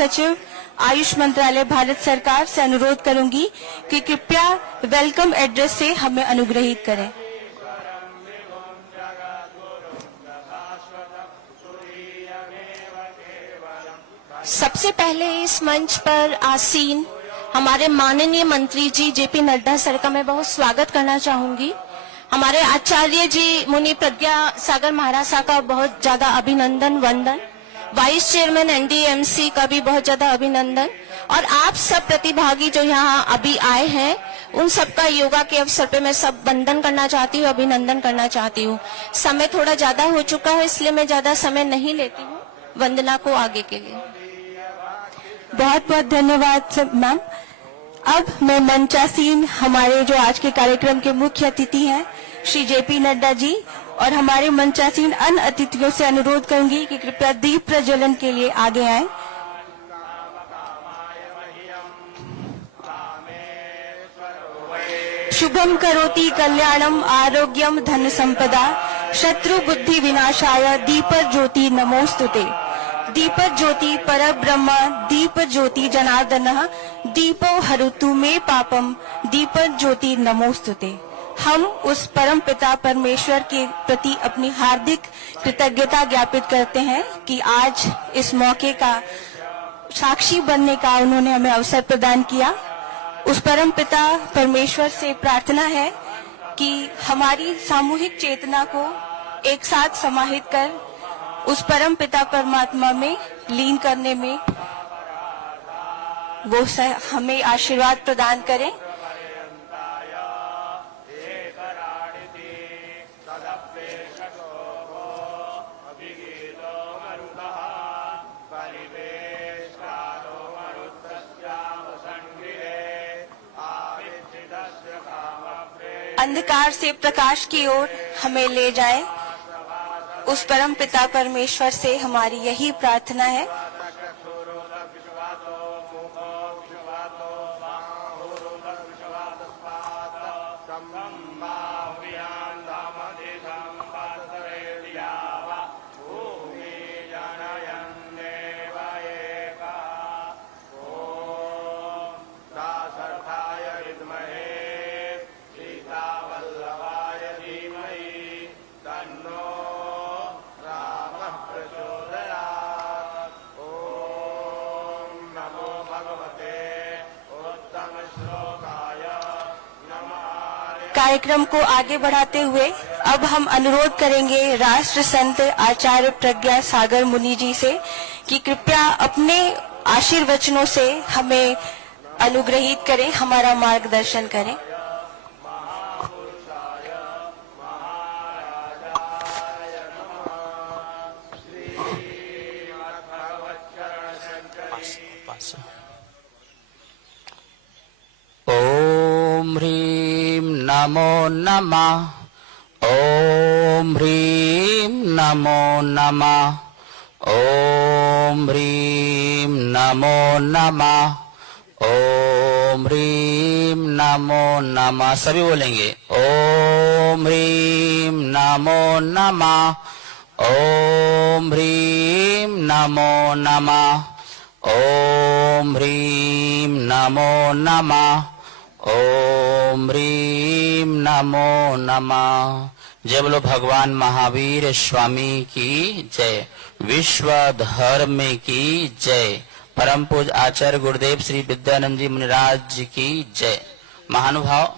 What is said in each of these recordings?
सचिव आयुष मंत्रालय भारत सरकार से अनुरोध करूंगी कि कृपया वेलकम एड्रेस से हमें अनुग्रहित करें। सबसे पहले इस मंच पर आसीन हमारे माननीय मंत्री जी जेपी नड्डा सर का मैं बहुत स्वागत करना चाहूंगी। हमारे आचार्य जी मुनि प्रज्ञा सागर महाराज साहब का बहुत ज्यादा अभिनंदन वंदन, वाइस चेयरमैन एनडीएमसी का भी बहुत ज्यादा अभिनंदन, और आप सब प्रतिभागी जो यहाँ अभी आए हैं उन सबका योगा के अवसर पे मैं सब वंदन करना चाहती हूँ, अभिनंदन करना चाहती हूँ। समय थोड़ा ज्यादा हो चुका है इसलिए मैं ज्यादा समय नहीं लेती हूँ वंदना को आगे के लिए। बहुत बहुत धन्यवाद मैम। अब मैं मंचासीन हमारे जो आज के कार्यक्रम के मुख्य अतिथि हैं श्री जेपी नड्डा जी और हमारे मंचासीन अन्य अतिथियों से अनुरोध करूंगी कि कृपया दीप प्रज्वलन के लिए आगे आएं। शुभम करोति कल्याणम आरोग्यम धन संपदा शत्रु बुद्धि विनाशाय दीप ज्योति नमोस्तुते। दीप ज्योति पर ब्रह्म दीप ज्योति जनार्दनः दीपो हरतु मे पापम दीप ज्योति नमोस्तुते। हम उस परम पिता परमेश्वर के प्रति अपनी हार्दिक कृतज्ञता ज्ञापित करते हैं कि आज इस मौके का साक्षी बनने का उन्होंने हमें अवसर प्रदान किया। उस परम पिता परमेश्वर से प्रार्थना है कि हमारी सामूहिक चेतना को एक साथ समाहित कर उस परम पिता परमात्मा में लीन करने में वो हमें आशीर्वाद प्रदान करें। अंधकार से प्रकाश की ओर हमें ले जाए, उस परम पिता परमेश्वर से हमारी यही प्रार्थना है। कार्यक्रम को आगे बढ़ाते हुए अब हम अनुरोध करेंगे राष्ट्र संत आचार्य प्रज्ञा सागर मुनि जी से कि कृपया अपने आशीर्वचनों से हमें अनुग्रहित करें, हमारा मार्गदर्शन करें। ओम ह्रीं नमो नमः। ओम ह्रीं नमो नमः। ओम ह्रीं नमो नमः। ओम ह्रीं नमो नमः। सभी बोलेंगे ओम ह्रीं नमो नमः। ओम ह्रीं नमो नमः। ओम ह्रीं नमो नमः। ओम ह्रीं नमो नमः। जय बोलो भगवान महावीर स्वामी की जय। विश्व धर्म की जय। परम पूज आचार्य गुरुदेव श्री विद्यानंद जी मुनिराज जी की जय। महानुभाव,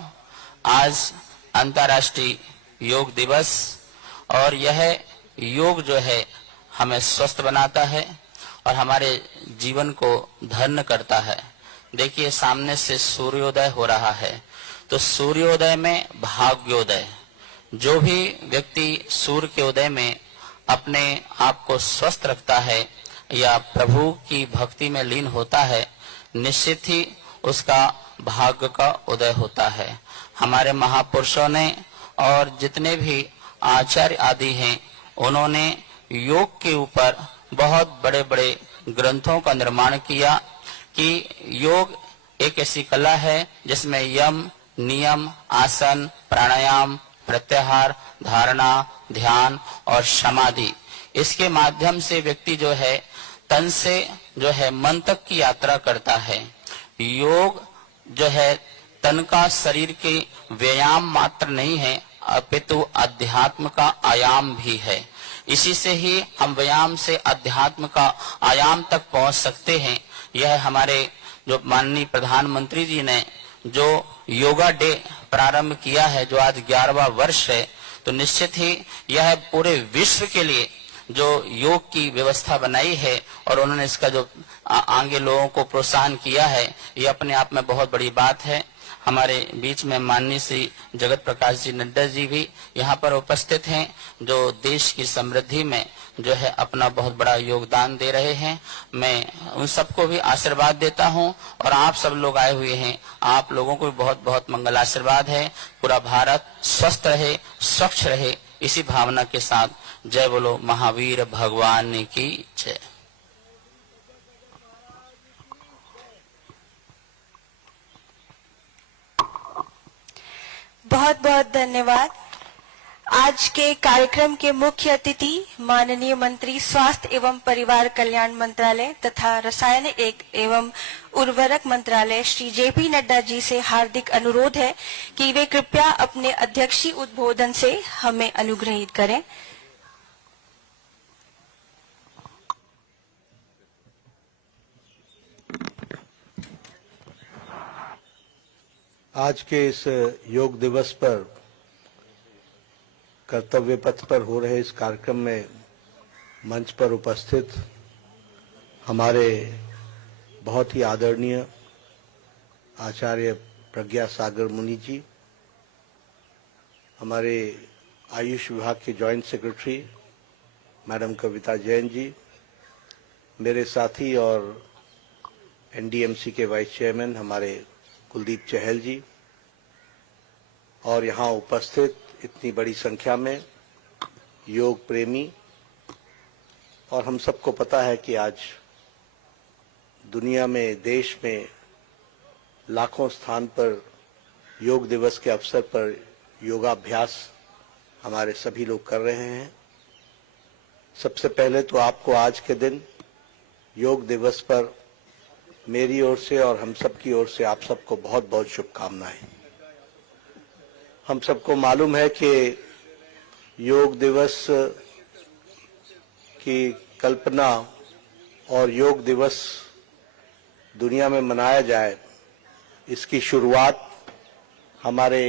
आज अंतर्राष्ट्रीय योग दिवस और यह योग जो है हमें स्वस्थ बनाता है और हमारे जीवन को धन्य करता है। देखिए सामने से सूर्योदय हो रहा है, तो सूर्योदय में भाग्योदय। जो भी व्यक्ति सूर्य के उदय में अपने आप को स्वस्थ रखता है या प्रभु की भक्ति में लीन होता है, निश्चित ही उसका भाग्य का उदय होता है। हमारे महापुरुषों ने और जितने भी आचार्य आदि हैं, उन्होंने योग के ऊपर बहुत बड़े बड़े ग्रंथों का निर्माण किया कि योग एक ऐसी कला है जिसमें यम, नियम, आसन, प्राणायाम, प्रत्याहार, धारणा, ध्यान और समाधि, इसके माध्यम से व्यक्ति जो है तन से जो है मन तक की यात्रा करता है। योग जो है तन का शरीर के व्यायाम मात्र नहीं है, अपितु अध्यात्म का आयाम भी है। इसी से ही हम व्यायाम से अध्यात्म का आयाम तक पहुंच सकते हैं। यह हमारे जो माननीय प्रधानमंत्री जी ने जो योगा डे प्रारंभ किया है, जो आज 11वां वर्ष है, तो निश्चित ही यह पूरे विश्व के लिए जो योग की व्यवस्था बनाई है और उन्होंने इसका जो आगे लोगों को प्रोत्साहन किया है, ये अपने आप में बहुत बड़ी बात है। हमारे बीच में माननीय श्री जगत प्रकाश जी नड्डा जी भी यहाँ पर उपस्थित हैं, जो देश की समृद्धि में जो है अपना बहुत बड़ा योगदान दे रहे हैं। मैं उन सबको भी आशीर्वाद देता हूँ और आप सब लोग आए हुए हैं, आप लोगों को भी बहुत बहुत मंगल आशीर्वाद है। पूरा भारत स्वस्थ रहे, स्वच्छ रहे, इसी भावना के साथ जय बोलो महावीर भगवान की जय। बहुत बहुत धन्यवाद। आज के कार्यक्रम के मुख्य अतिथि माननीय मंत्री स्वास्थ्य एवं परिवार कल्याण मंत्रालय तथा रसायन एवं उर्वरक मंत्रालय श्री जेपी नड्डा जी से हार्दिक अनुरोध है कि वे कृपया अपने अध्यक्षीय उद्बोधन से हमें अनुग्रहित करें। आज के इस योग दिवस पर कर्तव्य पथ पर हो रहे इस कार्यक्रम में मंच पर उपस्थित हमारे बहुत ही आदरणीय आचार्य प्रज्ञा सागर मुनि जी, हमारे आयुष विभाग के joint secretary madam Kavita Jain ji, मेरे साथी और एनडीएमसी के वाइस चेयरमैन हमारे कुलदीप चहल जी, और यहाँ उपस्थित इतनी बड़ी संख्या में योग प्रेमी। और हम सबको पता है कि आज दुनिया में, देश में लाखों स्थान पर योग दिवस के अवसर पर योगाभ्यास हमारे सभी लोग कर रहे हैं। सबसे पहले तो आपको आज के दिन योग दिवस पर मेरी ओर से और हम सब की ओर से आप सबको बहुत बहुत शुभकामनाएं। हम सबको मालूम है कि योग दिवस की कल्पना और योग दिवस दुनिया में मनाया जाए, इसकी शुरुआत हमारे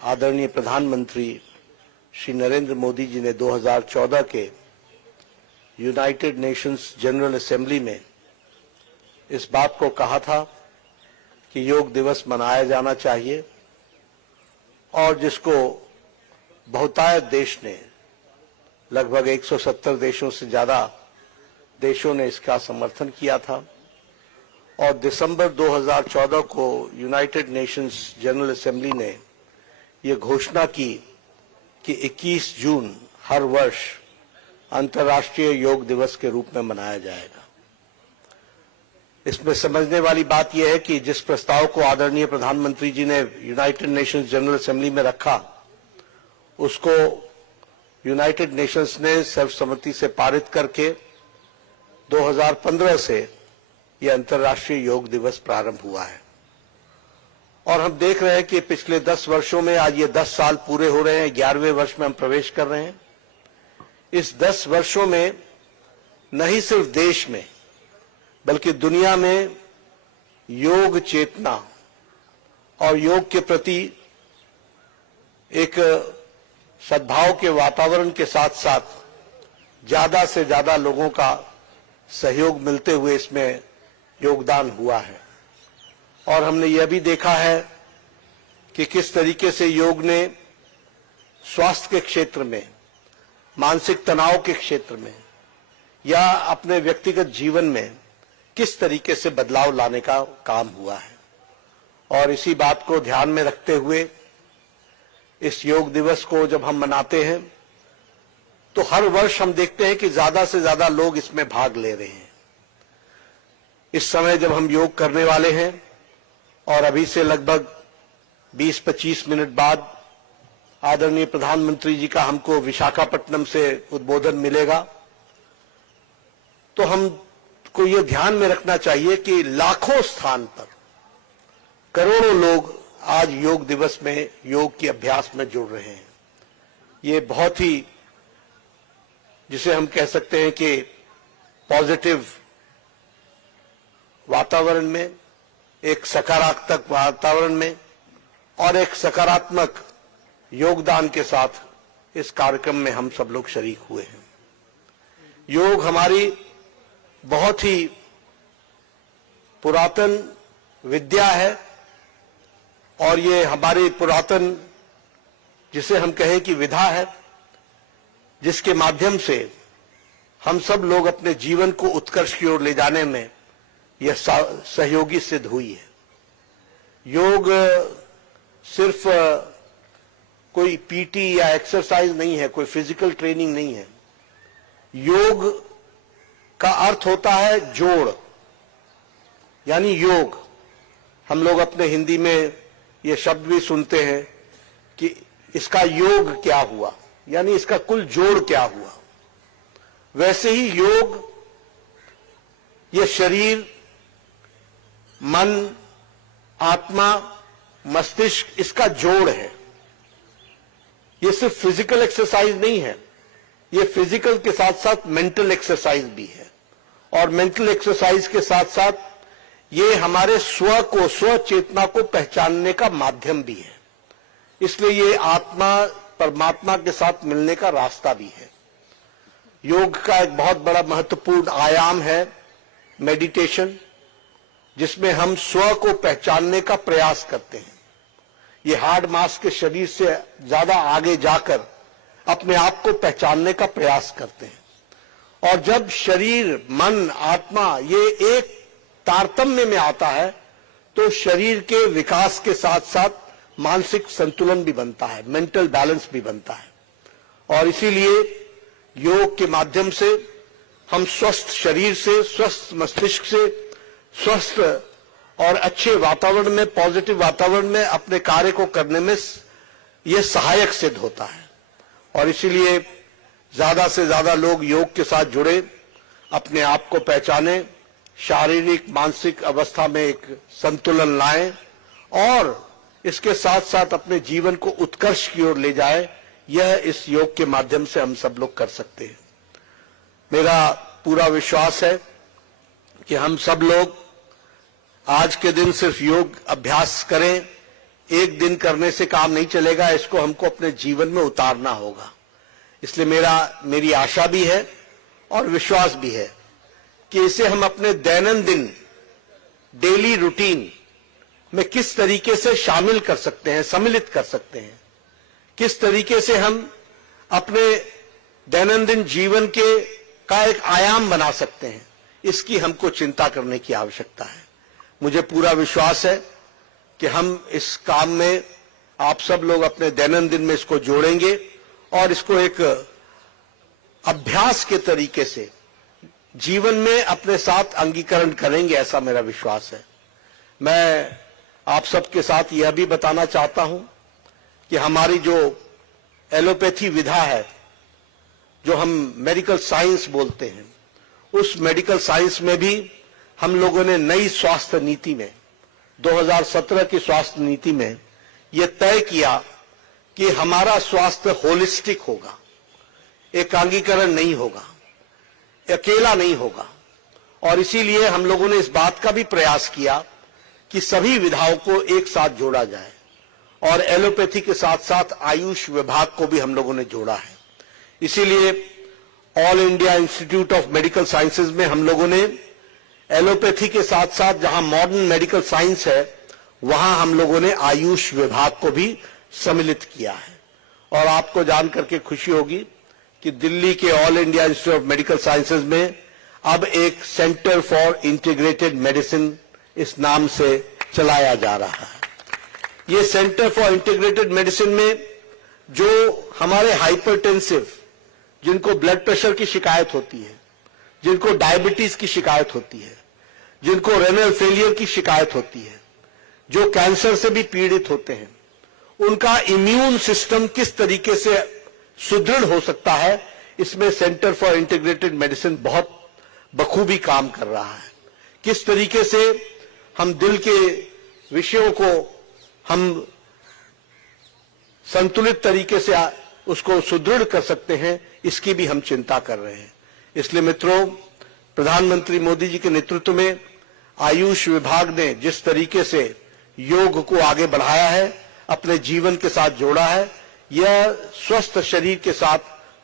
आदरणीय प्रधानमंत्री श्री नरेंद्र मोदी जी ने 2014 के यूनाइटेड नेशंस जनरल असेंबली में इस बात को कहा था कि योग दिवस मनाया जाना चाहिए, और जिसको बहुतायत देश ने, लगभग 170 देशों से ज्यादा देशों ने इसका समर्थन किया था। और दिसंबर 2014 को यूनाइटेड नेशंस जनरल असेंबली ने ये घोषणा की कि 21 जून हर वर्ष अंतर्राष्ट्रीय योग दिवस के रूप में मनाया जाएगा। इसमें समझने वाली बात यह है कि जिस प्रस्ताव को आदरणीय प्रधानमंत्री जी ने यूनाइटेड नेशंस जनरल असेंबली में रखा, उसको यूनाइटेड नेशंस ने सर्वसम्मति से पारित करके 2015 से यह अंतर्राष्ट्रीय योग दिवस प्रारंभ हुआ है। और हम देख रहे हैं कि पिछले 10 वर्षों में आज ये 10 साल पूरे हो रहे हैं, 11वें वर्ष में हम प्रवेश कर रहे हैं। इस 10 वर्षों में न ही सिर्फ देश में बल्कि दुनिया में योग चेतना और योग के प्रति एक सद्भाव के वातावरण के साथ साथ ज्यादा से ज्यादा लोगों का सहयोग मिलते हुए इसमें योगदान हुआ है। और हमने यह भी देखा है कि किस तरीके से योग ने स्वास्थ्य के क्षेत्र में, मानसिक तनाव के क्षेत्र में या अपने व्यक्तिगत जीवन में किस तरीके से बदलाव लाने का काम हुआ है। और इसी बात को ध्यान में रखते हुए इस योग दिवस को जब हम मनाते हैं तो हर वर्ष हम देखते हैं कि ज्यादा से ज्यादा लोग इसमें भाग ले रहे हैं। इस समय जब हम योग करने वाले हैं और अभी से लगभग 20-25 मिनट बाद आदरणीय प्रधानमंत्री जी का हमको विशाखापट्टनम से उद्बोधन मिलेगा, तो हम को यह ध्यान में रखना चाहिए कि लाखों स्थान पर करोड़ों लोग आज योग दिवस में योग के अभ्यास में जुड़ रहे हैं। ये बहुत ही, जिसे हम कह सकते हैं कि पॉजिटिव वातावरण में, एक सकारात्मक वातावरण में और एक सकारात्मक योगदान के साथ इस कार्यक्रम में हम सब लोग शरीक हुए हैं। योग हमारी बहुत ही पुरातन विद्या है और ये हमारी पुरातन, जिसे हम कहें कि विधा है, जिसके माध्यम से हम सब लोग अपने जीवन को उत्कर्ष की ओर ले जाने में यह सहयोगी सिद्ध हुई है। योग सिर्फ कोई पीटी या एक्सरसाइज नहीं है, कोई फिजिकल ट्रेनिंग नहीं है। योग का अर्थ होता है जोड़, यानी योग। हम लोग अपने हिंदी में ये शब्द भी सुनते हैं कि इसका योग क्या हुआ, यानी इसका कुल जोड़ क्या हुआ। वैसे ही योग ये शरीर, मन, आत्मा, मस्तिष्क, इसका जोड़ है। ये सिर्फ फिजिकल एक्सरसाइज नहीं है, ये फिजिकल के साथ साथ मेंटल एक्सरसाइज भी है और मेंटल एक्सरसाइज के साथ साथ ये हमारे स्व को, स्व चेतना को पहचानने का माध्यम भी है। इसलिए ये आत्मा परमात्मा के साथ मिलने का रास्ता भी है। योग का एक बहुत बड़ा महत्वपूर्ण आयाम है मेडिटेशन, जिसमें हम स्व को पहचानने का प्रयास करते हैं। ये हार्ड मास के शरीर से ज्यादा आगे जाकर अपने आप को पहचानने का प्रयास करते हैं। और जब शरीर, मन, आत्मा ये एक तारतम्य में आता है तो शरीर के विकास के साथ साथ मानसिक संतुलन भी बनता है, मेंटल बैलेंस भी बनता है। और इसीलिए योग के माध्यम से हम स्वस्थ शरीर से, स्वस्थ मस्तिष्क से, स्वस्थ और अच्छे वातावरण में, पॉजिटिव वातावरण में अपने कार्य को करने में यह सहायक सिद्ध होता है। और इसीलिए ज्यादा से ज्यादा लोग योग के साथ जुड़े, अपने आप को पहचाने, शारीरिक मानसिक अवस्था में एक संतुलन लाएं और इसके साथ साथ अपने जीवन को उत्कर्ष की ओर ले जाए। यह इस योग के माध्यम से हम सब लोग कर सकते हैं। मेरा पूरा विश्वास है कि हम सब लोग आज के दिन सिर्फ योग अभ्यास करें। एक दिन करने से काम नहीं चलेगा, इसको हमको अपने जीवन में उतारना होगा। इसलिए मेरी आशा भी है और विश्वास भी है कि इसे हम अपने दैनंदिन डेली रूटीन में किस तरीके से शामिल कर सकते हैं, सम्मिलित कर सकते हैं, किस तरीके से हम अपने दैनंदिन जीवन का एक आयाम बना सकते हैं, इसकी हमको चिंता करने की आवश्यकता है। मुझे पूरा विश्वास है कि हम इस काम में आप सब लोग अपने दैनंदिन में इसको जोड़ेंगे और इसको एक अभ्यास के तरीके से जीवन में अपने साथ अंगीकरण करेंगे, ऐसा मेरा विश्वास है। मैं आप सबके साथ यह भी बताना चाहता हूं कि हमारी जो एलोपैथी विधा है, जो हम मेडिकल साइंस बोलते हैं, उस मेडिकल साइंस में भी हम लोगों ने नई स्वास्थ्य नीति में, 2017 की स्वास्थ्य नीति में यह तय किया कि हमारा स्वास्थ्य होलिस्टिक होगा, एकांगीकरण नहीं होगा, अकेला नहीं होगा। और इसीलिए हम लोगों ने इस बात का भी प्रयास किया कि सभी विधाओं को एक साथ जोड़ा जाए और एलोपैथी के साथ साथ आयुष विभाग को भी हम लोगों ने जोड़ा है। इसीलिए all India institute of medical sciences में हम लोगों ने एलोपैथी के साथ साथ जहां मॉडर्न मेडिकल साइंस है, वहां हम लोगों ने आयुष विभाग को भी सम्मिलित किया है। और आपको जान करके खुशी होगी कि दिल्ली के all India institute of medical sciences में अब एक सेंटर फॉर इंटीग्रेटेड मेडिसिन इस नाम से चलाया जा रहा है। ये सेंटर फॉर इंटीग्रेटेड मेडिसिन में जो हमारे हाइपरटेंसिव, जिनको ब्लड प्रेशर की शिकायत होती है, जिनको डायबिटीज की शिकायत होती है, जिनको रेनल फेलियर की शिकायत होती है, जो कैंसर से भी पीड़ित होते हैं, उनका इम्यून सिस्टम किस तरीके से सुदृढ़ हो सकता है, इसमें सेंटर फॉर इंटीग्रेटेड मेडिसिन बहुत बखूबी काम कर रहा है। किस तरीके से हम दिल के विषयों को हम संतुलित तरीके से उसको सुदृढ़ कर सकते हैं, इसकी भी हम चिंता कर रहे हैं। इसलिए मित्रों, प्रधानमंत्री मोदी जी के नेतृत्व में आयुष विभाग ने जिस तरीके से योग को आगे बढ़ाया है, अपने जीवन के साथ जोड़ा है, यह स्वस्थ शरीर के साथ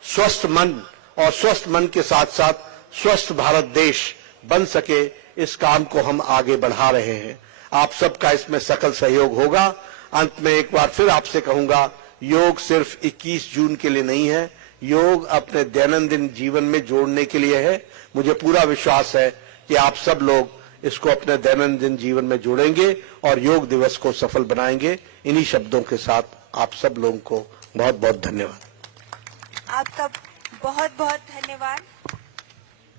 स्वस्थ मन और स्वस्थ मन के साथ साथ स्वस्थ भारत देश बन सके, इस काम को हम आगे बढ़ा रहे हैं। आप सबका इसमें सकल सहयोग होगा। अंत में एक बार फिर आपसे कहूंगा, योग सिर्फ 21 जून के लिए नहीं है, योग अपने दैनंदिन जीवन में जोड़ने के लिए है। मुझे पूरा विश्वास है कि आप सब लोग इसको अपने दैनंदिन जीवन में जोड़ेंगे और योग दिवस को सफल बनाएंगे। इन्हीं शब्दों के साथ आप सब लोगों को बहुत बहुत धन्यवाद। आपका बहुत बहुत धन्यवाद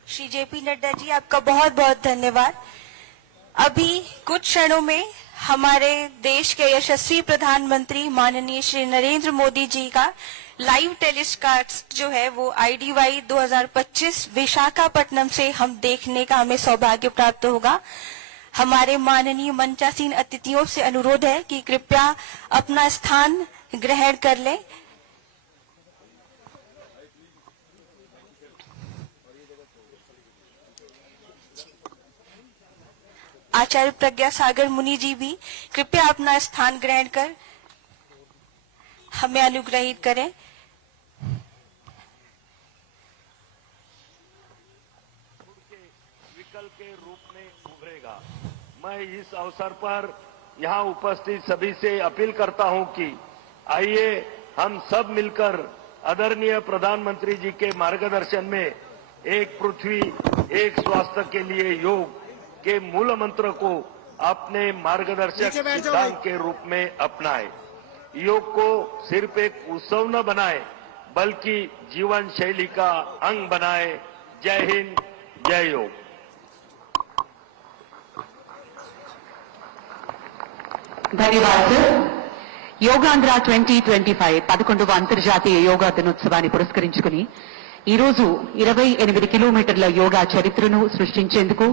श्री जेपी नड्डा जी, आपका बहुत बहुत धन्यवाद। अभी कुछ क्षणों में हमारे देश के यशस्वी प्रधानमंत्री माननीय श्री नरेंद्र मोदी जी का लाइव टेलीकास्ट जो है वो IDY 2025 विशाखापट्टनम से हम देखने का हमें सौभाग्य प्राप्त होगा। हमारे माननीय मंचासीन अतिथियों से अनुरोध है कि कृपया अपना स्थान ग्रहण कर लें। आचार्य प्रज्ञा सागर मुनि जी भी कृपया अपना स्थान ग्रहण कर हमें अनुग्रहित करें। विकल्प के रूप में उभरेगा। मैं इस अवसर पर यहां उपस्थित सभी से अपील करता हूं कि आइए हम सब मिलकर आदरणीय प्रधानमंत्री जी के मार्गदर्शन में एक पृथ्वी एक स्वास्थ्य के लिए योग के मूल मंत्र को अपने मार्गदर्शक सिद्धांत के रूप में अपनाएं। योग को सिर्फ एक उत्सव न बनाए बल्कि जीवन शैली का अंग बनाए। जय हिंद, जय योग। ధన్యవాదాలు సార్। యోగాంధ్ర 2025 11వ అంతర్జాతీయ యోగా దినోత్సవాన్ని పురస్కరించుకుని ఈ రోజు 28 కిలోమీటర్ల యోగా చరిత్రను సృష్టించేందుకు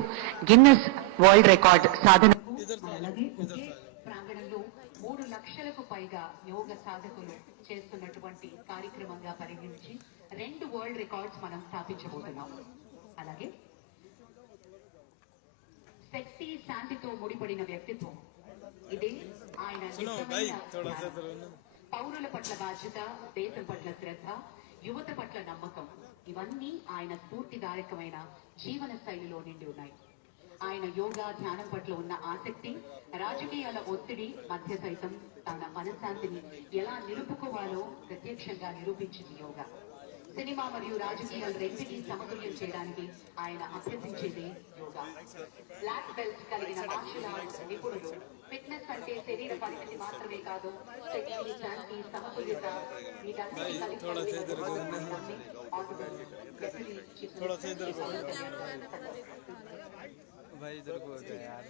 గిన్నెస్ వరల్డ్ రికార్డ్ సాధనకు అలాగే ఒకే ప్రాంగణంలో 3 లక్షలకు పైగా యోగ సాధకులు చేస్తున్నటువంటి కార్యక్రమంగా పరిగణించి 2 వరల్డ్ రికార్డ్స్ మనం స్థాపించబోతున్నాం। అలాగే శక్తి శాంతితో ముడిపడిన వ్యక్తిత్వం, ఇదే ఆయన పౌరుల పట్ల బాధ్యత, దేశం పట్ల శ్రద్ధ, యువత పట్ల నమ్మకం, ఇవన్నీ ఆయన స్ఫూర్తిదాయకమైన జీవన శైలిలో నిండి ఉన్నాయి। ఆయన యోగా ధ్యానం పట్ల ఉన్న ఆసక్తి, రాజకీయాల ఒత్తిడి మధ్య సైతం తన మనశ్శాంతిని ఎలా నిలుపుకోవాలో ప్రత్యక్షంగా నిరూపించింది యోగా। సినిమా మరియు రాజకీయాలు రెంటిని సమతుల్యం చేయడానికి ఆయన అభ్యసించేది యోగా। బ్లాక్ బెల్ట్ కలిగిన మార్షల్ ఆర్ట్స్ నిపుణులు ఫిట్నెస్ అంటే శరీర పరిమితి మాత్రమే కాదు, శక్తి, శాంతి, సమతుల్యత వీటన్నిటి भाई इधर को हो गया यार,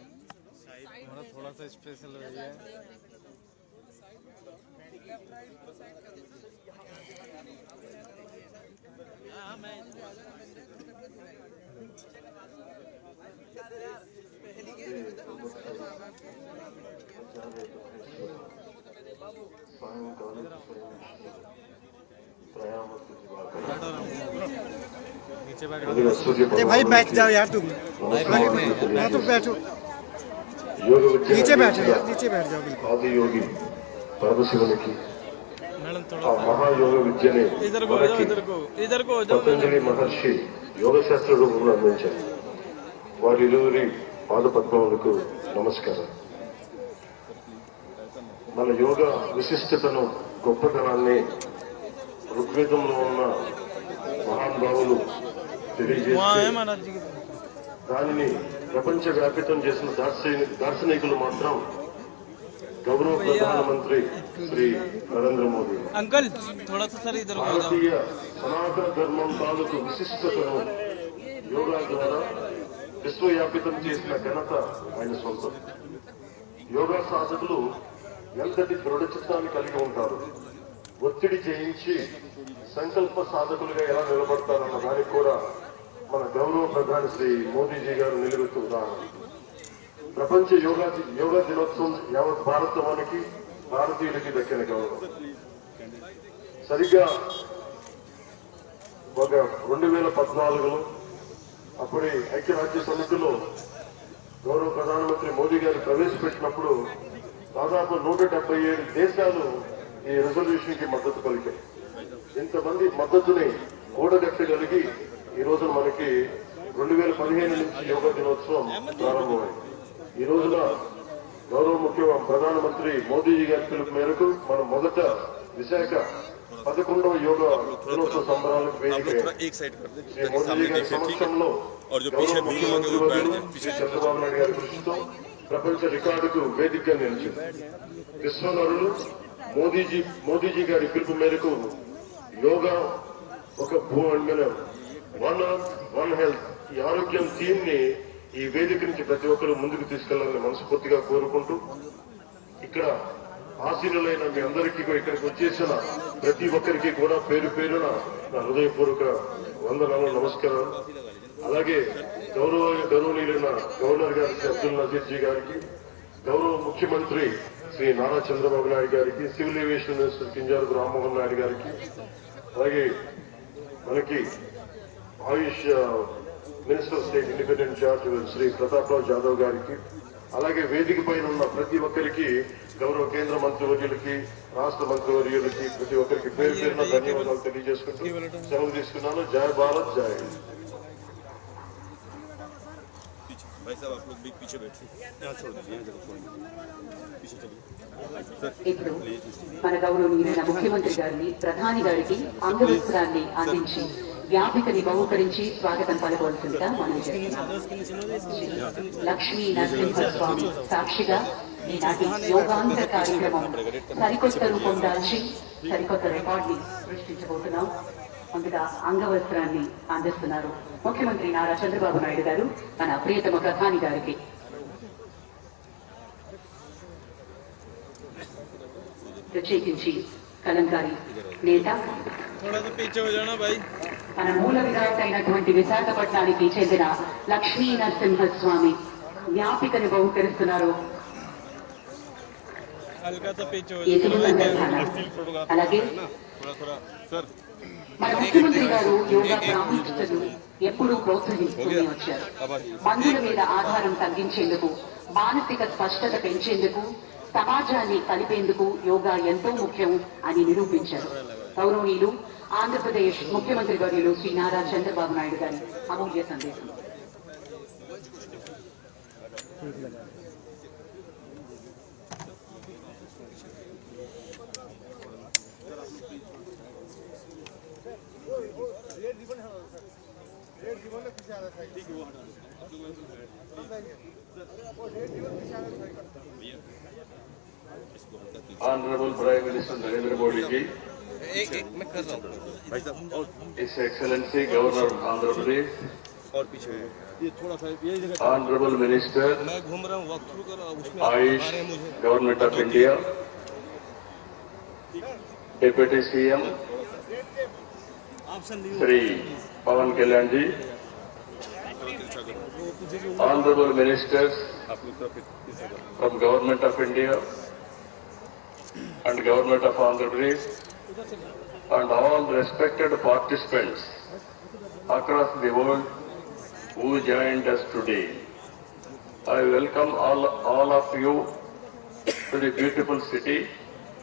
हमारा थोड़ा सा स्पेशल हो गया। अरे भाई बैठ जाओ यार, तुम हाँ तुम बैठो, नीचे बैठो यार, नीचे बैठ जाओ बिल्कुल। आदि योगी परमशिवनिकी ఆ మహాయోగ విద్యని పతంజలి మహర్షి యోగ శాస్త్ర రూపంలో అందించారు। వారి ఇరువురి పాదపద్మములకు నమస్కారం। మన యోగ విశిష్టతను, గొప్పతనాన్ని ఋగ్వేదంలో ఉన్న మహానుభావులు తెలియజేసి దానిని ప్రపంచవ్యాపితం చేసిన దార్శనికులు మాత్రం గౌరవ ప్రధానమంత్రి శ్రీ నరేంద్ర మోదీ। భారతీయ సనాతన ధర్మం తాలూకు విశిష్టతను యోగా ద్వారా విశ్వవ్యాపితం చేసిన ఘనత ఆయన సొంతం। యోగా సాధకులు ఎంతటి దృఢ చిత్తాన్ని కలిగి ఉంటారు, ఒత్తిడి చేయించి సంకల్ప సాధకులుగా ఎలా నిలబడతారన్న దానికి కూడా మన గౌరవ ప్రధాని శ్రీ మోదీజీ గారు నిలబెట్టు ఉదాహరణ. ప్రపంచ యోగా దినోత్సవం యావత్ భారతవానికి భారతీయులకి దక్కిన గౌరవం. సరిగ్గా ఒక 2014లో అప్పుడే ఐక్యరాజ్య సమితిలో గౌరవ ప్రధానమంత్రి మోదీ గారు ప్రవేశపెట్టినప్పుడు దాదాపు 177 దేశాలు ఈ రెజల్యూషన్ కి మద్దతు పలికాయి. ఇంతమంది మద్దతుని కూడగట్టగలిగి ఈ రోజు మనకి 2015 నుంచి యోగా దినోత్సవం ప్రారంభమైంది. ఈ రోజున గౌరవ ప్రధానమంత్రి మోదీజీ గారి పిలుపు మేరకు మనం మొదట విశాఖ 11వ యోగా దినోత్సవ సంబరాలకు వేదిక శ్రీ మోదీజీ గారి సమక్షంలో గౌరవ ముఖ్యమంత్రి వర్యులు శ్రీ చంద్రబాబు నాయుడు గారి కృషితో ప్రపంచ రికార్డుకు వేదికగా నిలిచింది. విశ్వనరులు మోదీజీ గారి పిలుపు మేరకు యోగా ఒక వన్ అర్త్ వన్ హెల్త్ ఈ ఆరోగ్యం థీమ్ ని ఈ వేదిక నుంచి ప్రతి ఒక్కరూ ముందుకు తీసుకెళ్లాలని మనస్ఫూర్తిగా కోరుకుంటూ, ఇక్కడ ఆశీనులైన మీ అందరికీ ఇక్కడికి వచ్చేసిన ప్రతి ఒక్కరికి కూడా పేరు పేరున నా హృదయపూర్వక వందనాలు, నమస్కారాలు. అలాగే గౌరవనీయులైన గవర్నర్ గారి శ్రీ అబ్దుల్ నజీర్ జీ గారికి, గౌరవ ముఖ్యమంత్రి శ్రీ నారా చంద్రబాబు నాయుడు గారికి, civil aviation minister Kinjarapu Rammohan Naidu గారికి, అలాగే మనకి AYUSH minister state independent charge Shri Pratap Rao Jadhav గారికి, అలాగే వేదిక పైన ఉన్న ప్రతి ఒక్కరికి, గౌరవ కేంద్ర మంత్రివర్యులకి, రాష్ట్ర మంత్రివర్యులకి, ప్రతి ఒక్కరికి పేరు పేరున ధన్యవాదాలు తెలియజేసుకుంటూ సెలవు తీసుకున్నాను. జై భారత్, జై హింద్. ఇప్పుడు మన గౌరవనీయులైన ముఖ్యమంత్రి గారిని ప్రధాని గారికి అంగవస్త్రాన్ని అందించి వ్యాపికని బహుకరించి స్వాగతం పలకవలసిందిగా మనం చేస్తున్నాం. లక్ష్మీ నరసింహస్వామి సాక్షిగా ఈనాటి యోగాంధ్ర కార్యక్రమం సరికొత్త రూపం దాల్చి సరికొత్త రికార్డ్ ని సృష్టించబోతున్నాం. ముందుగా అంగవస్త్రాన్ని అందిస్తున్నారు ముఖ్యమంత్రి నారా చంద్రబాబు నాయుడు గారు మన ప్రియతమ ప్రధాని గారికి. ప్రత్యేకించి కలంకారీ నేత మన మూల విరాట్ అయినటువంటి విశాఖపట్నానికి చెందిన లక్ష్మీ నరసింహస్వామి జ్ఞాపికను బహుకరిస్తున్నారు. అలాగే మన ముఖ్యమంత్రి గారు యోగా ప్రాముఖ్యతను ఎప్పుడూ ప్రోత్సహిస్తూనే వచ్చారు. మందుల మీద ఆధారం తగ్గించేందుకు, మానసిక స్పష్టత పెంచేందుకు, సమాజాన్ని కలిపేందుకు యోగా ఎంతో ముఖ్యం అని నిరూపించారు. గౌరవనీయులు ఆంధ్రప్రదేశ్ ముఖ్యమంత్రి వర్యులు శ్రీ నారా చంద్రబాబు నాయుడు గారి అమూల్య సందేశం. Honorable Prime Minister Narendra Modi ji, His Excellency Governor of Andhra Pradesh, Honorable Minister, Ayush, Government of India, Deputy CM, Sri Pawan Kalyan ji, Honorable Ministers from Government of India and Government of Andhra Pradesh, and all respected participants across the world who joined us today. I welcome all of you to the beautiful city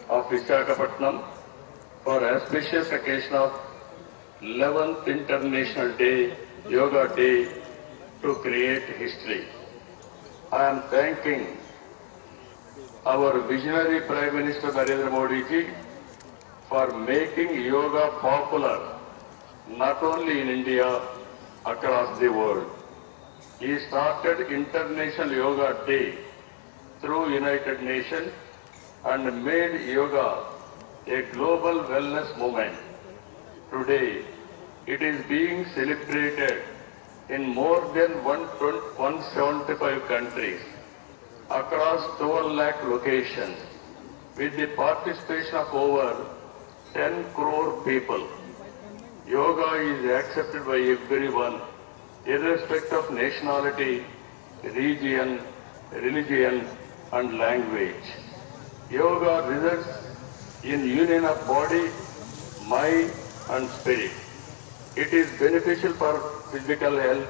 of Visakhapatnam for auspicious occasion of 11th International Day, Yoga Day, to create history. I am thanking our visionary Prime Minister Narendra Modi ji for making yoga popular not only in India, across the world. He started International Yoga Day through United Nations and made yoga a global wellness movement. Today, it is being celebrated in more than 175 countries across 12 lakh locations with the participation of over 10 crore people. Yoga is accepted by everyone irrespective of nationality, region, religion, and language. Yoga results in union of body, mind, and spirit. It is beneficial for physical health,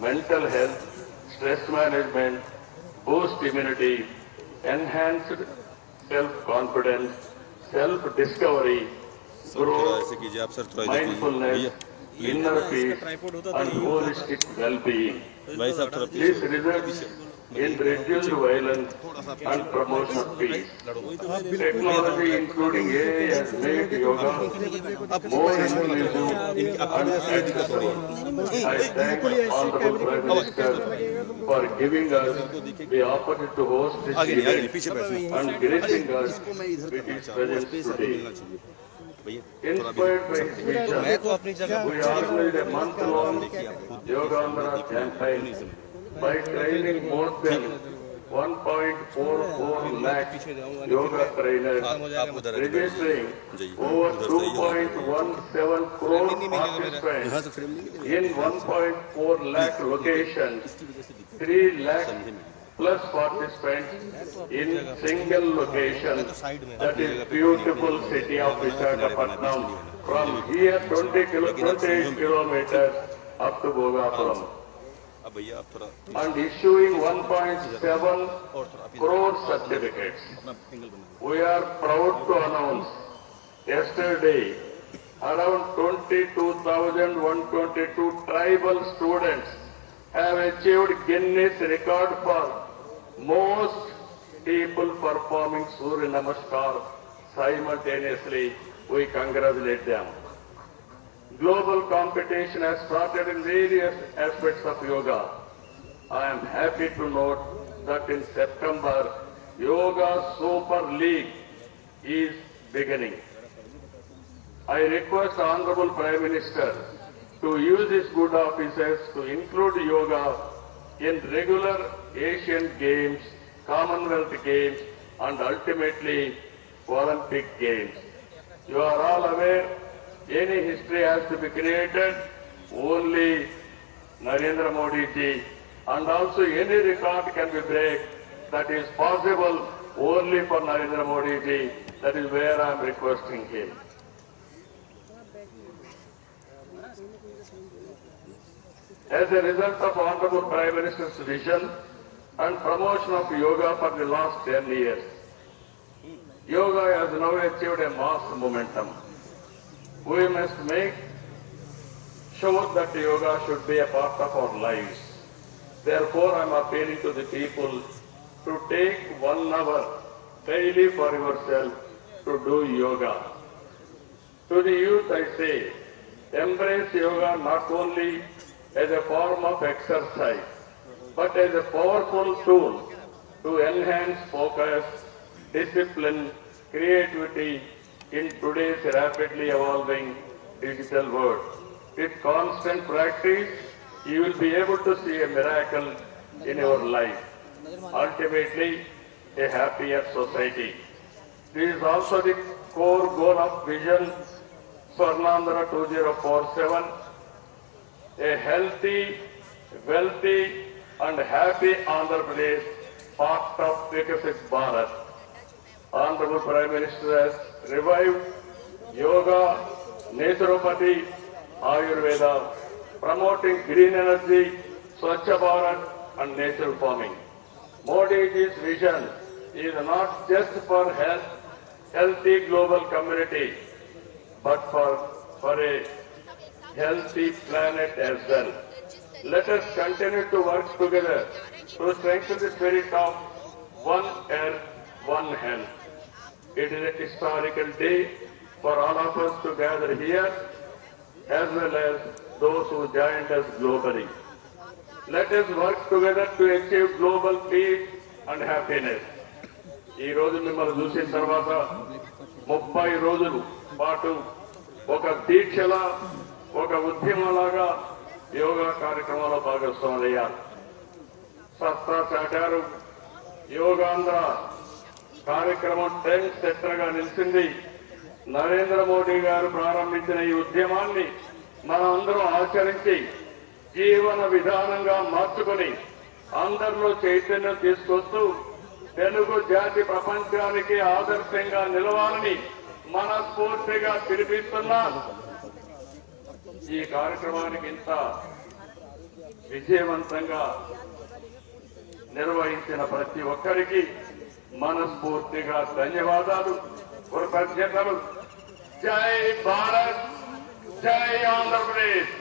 mental health, stress management, boost immunity, enhanced self-confidence, self-discovery, growth, mindfulness, inner peace, and holistic well-being. This results in reduced violence and promotion of peace. Technology, including AI, has made yoga more inclusive and accessible. I thank Honorable Prime Minister for giving us the opportunity to host this event and gracing us with his presence today. Inspired by his vision, we organized a month-long Yogandhara campaign by training more than 1.44 lakh yoga trainers, registering over 2.17 crore participants in 1.4 lakh locations, 3 lakh plus participants in single location, that is beautiful city of Visakhapatnam, from here 28 kilometers up to Bhogapuram, and issuing 1.7 crore certificates. We are proud to announce yesterday around 22,122 tribal students have achieved Guinness record for most people performing Surya Namaskar simultaneously. We congratulate them. Global competition has started in various aspects of yoga. I am happy to note that in September, Yoga Super League is beginning. I request Honorable Prime Minister to use his good offices to include yoga in regular Asian Games, Commonwealth Games, and ultimately Olympic Games. You are all aware, any history has to be created, only Narendra Modi ji, and also any record can be break, that is possible only for Narendra Modi ji. That is where I am requesting him. As a result of Honorable Prime Minister's vision and promotion of yoga for the last 10 years, yoga has now achieved a mass momentum. We must make sure that yoga should be a part of our lives. Therefore, I am appealing to the people to take 1 hour daily for yourself to do yoga. To the youth I say, embrace yoga not only as a form of exercise, but as a powerful tool to enhance focus, discipline, creativity in today's rapidly evolving digital world. With constant practice, you will be able to see a miracle in your life. Ultimately, a happier society. This is also the core goal of Vision Swarnandhara 2047, a healthy, wealthy, and happy Andhra Pradesh, part of Vikasit Bharat. Honorable Prime Minister has revived yoga, naturopathy, Ayurveda, promoting green energy, Swachha Bharat, and natural farming. Modi's vision is not just for healthy global community, but for a healthy planet as well. Let us continue to work together to strengthen the spirit of one earth, one health. It is a historical day for all of us to gather here, as well as those who joined us globally. Let us work together to achieve global peace and happiness. ఈ రోజు మిమ్మల్ని చూసిన తర్వాత 30 రోజులు పాటు ఒక దీక్షలా, ఒక ఉద్యమంలాగా యోగా కార్యక్రమంలో భాగస్వాములయ్యారు. సత్తా చాటారు. యోగాంధ్ర కార్యక్రమం ట్రెండ్ సెట్టర్ గా నిలిచింది. నరేంద్ర మోడీ గారు ప్రారంభించిన ఈ ఉద్యమాన్ని మనం అందరం ఆచరించి జీవన విధానంగా మార్చుకొని అందరిలో చైతన్యం తీసుకొస్తూ తెలుగు జాతి ప్రపంచానికి ఆదర్శంగా నిలవాలని మనస్ఫూర్తిగా పిలిపిస్తున్నాం. ఈ కార్యక్రమానికి ఇంత విజయవంతంగా నిర్వహించిన ప్రతి ఒక్కరికి మనస్ఫూర్తిగా ధన్యవాదాలు, కృతజ్ఞతలు. జై భారత్, జై ఆంధ్రప్రదేశ్.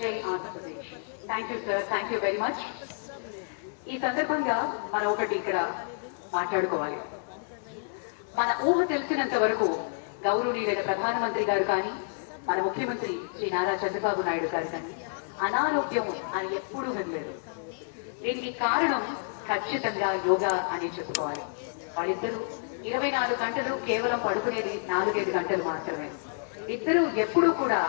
జై Andhra Pradesh. Thank you sir, thank you very much. ఈ సందర్భంగా మనం ఒకటి ఇక్కడ మాట్లాడుకోవాలి. మన ఊహ తెలిసినంత వరకు గౌరవనీయులైన ప్రధానమంత్రి గారు కానీ, మన ముఖ్యమంత్రి శ్రీ నారా చంద్రబాబు నాయుడు గారు కానీ అనారోగ్యం అని ఎప్పుడూ వినలేదు. దీనికి కారణం ఖచ్చితంగా యోగా అని చెప్పుకోవాలి. వాళ్ళిద్దరూ 24 గంటలు కేవలం పడుకునేది 4-5 గంటలు మాత్రమే. ఇద్దరు ఎప్పుడూ కూడా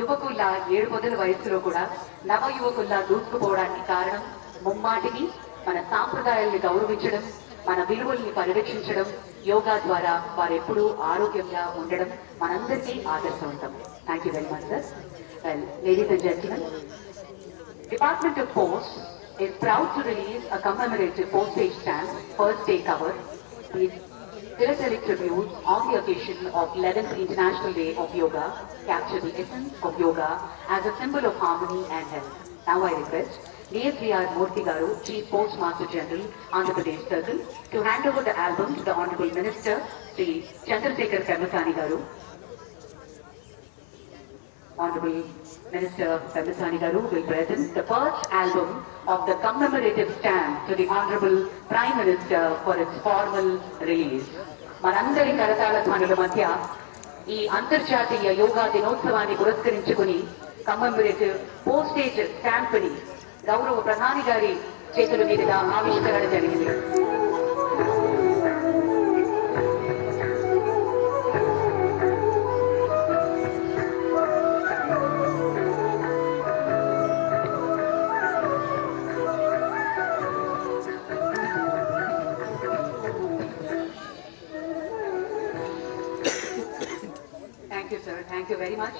యువకుల్లా 7 పొదల వయసులో కూడా నవ యువకుల్లా దూసుకుపోవడానికి కారణం ముమ్మాటికి మన సాంప్రదాయాల్ని గౌరవించడం, మన విలువల్ని పరిరక్షించడం, యోగా ద్వారా వారెప్పుడూ ఆరోగ్యంగా ఉండడం మనందరికీ ఆదర్శవంతం. Thank you very much sir. Well, ladies and gentlemen, Department of Post is proud to release a commemorative postage stamp, first day cover, with philatelic tribute on the occasion of 11th International Day of Yoga, capture the essence of yoga as a symbol of harmony and health. Now I request D.S.V.R. Murthy Garu, Chief Postmaster General, Andhra Pradesh Circle, to hand over the album to the Honorable Minister, Sri Chandrasekhar Pemmasani Garu. Honorable Minister Pemmasani Garu will present the first album of the commemorative stamp to the Honorable Prime Minister for its formal release. మనందరి కరతాళ ధ్వనుల మధ్య ఈ అంతర్జాతీయ యోగా దినోత్సవాన్ని పురస్కరించుకుని కమ్మెమరేటివ్ postage stamp ని గౌరవ ప్రధాని గారి చేతుల మీదుగా ఆవిష్కరణ జరిగింది. Thank you sir, thank you very much.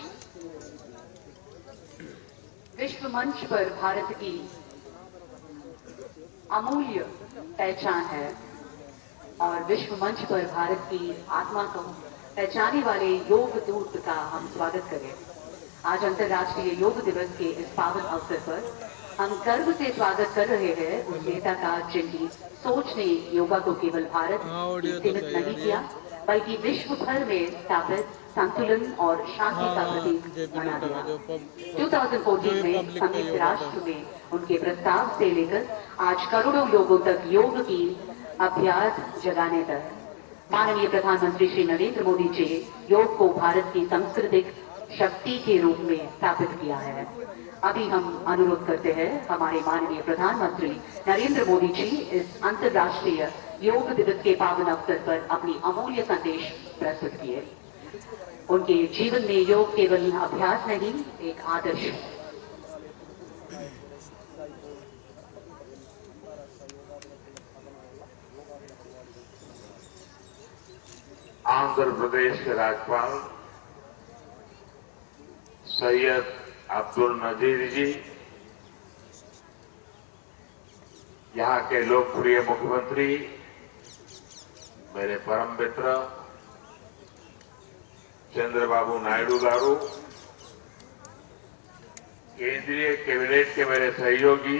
विश्व मंच पर भारत की अमूल्य पहचान है और विश्व मंच पर भारत की आत्मा को पहचाने वाले योग दूत का हम स्वागत करें. आज अंतर्राष्ट्रीय योग दिवस के इस पावन अवसर पर हम गर्व से स्वागत कर रहे हैं उस नेता का जिनकी सोच ने योगा को केवल भारत सीमित नहीं किया बल्कि विश्व भर में स्थापित संतुलन और शांति का प्रतीक बना दिया. 2014 में संयुक्त राष्ट्र में उनके प्रस्ताव से लेकर आज करोड़ों लोगों तक योग की अभ्यास जगाने तक माननीय प्रधानमंत्री श्री नरेंद्र मोदी जी योग को भारत की सांस्कृतिक शक्ति के रूप में स्थापित किया है. अभी हम अनुरोध करते हैं हमारे माननीय प्रधानमंत्री नरेंद्र मोदी जी इस अंतर्राष्ट्रीय योग दिवस के पावन अवसर पर अपनी अमूल्य संदेश प्रस्तुत किए. उनके जीवन में योग केवल अभ्यास नहीं, एक आदर्श है. आंध्र प्रदेश के राज्यपाल सैयद अब्दुल नजीर जी, यहाँ के लोकप्रिय मुख्यमंत्री मेरे परम मित्र चंद्रबाबू नायडू गारू, केंद्रीय कैबिनेट के मेरे सहयोगी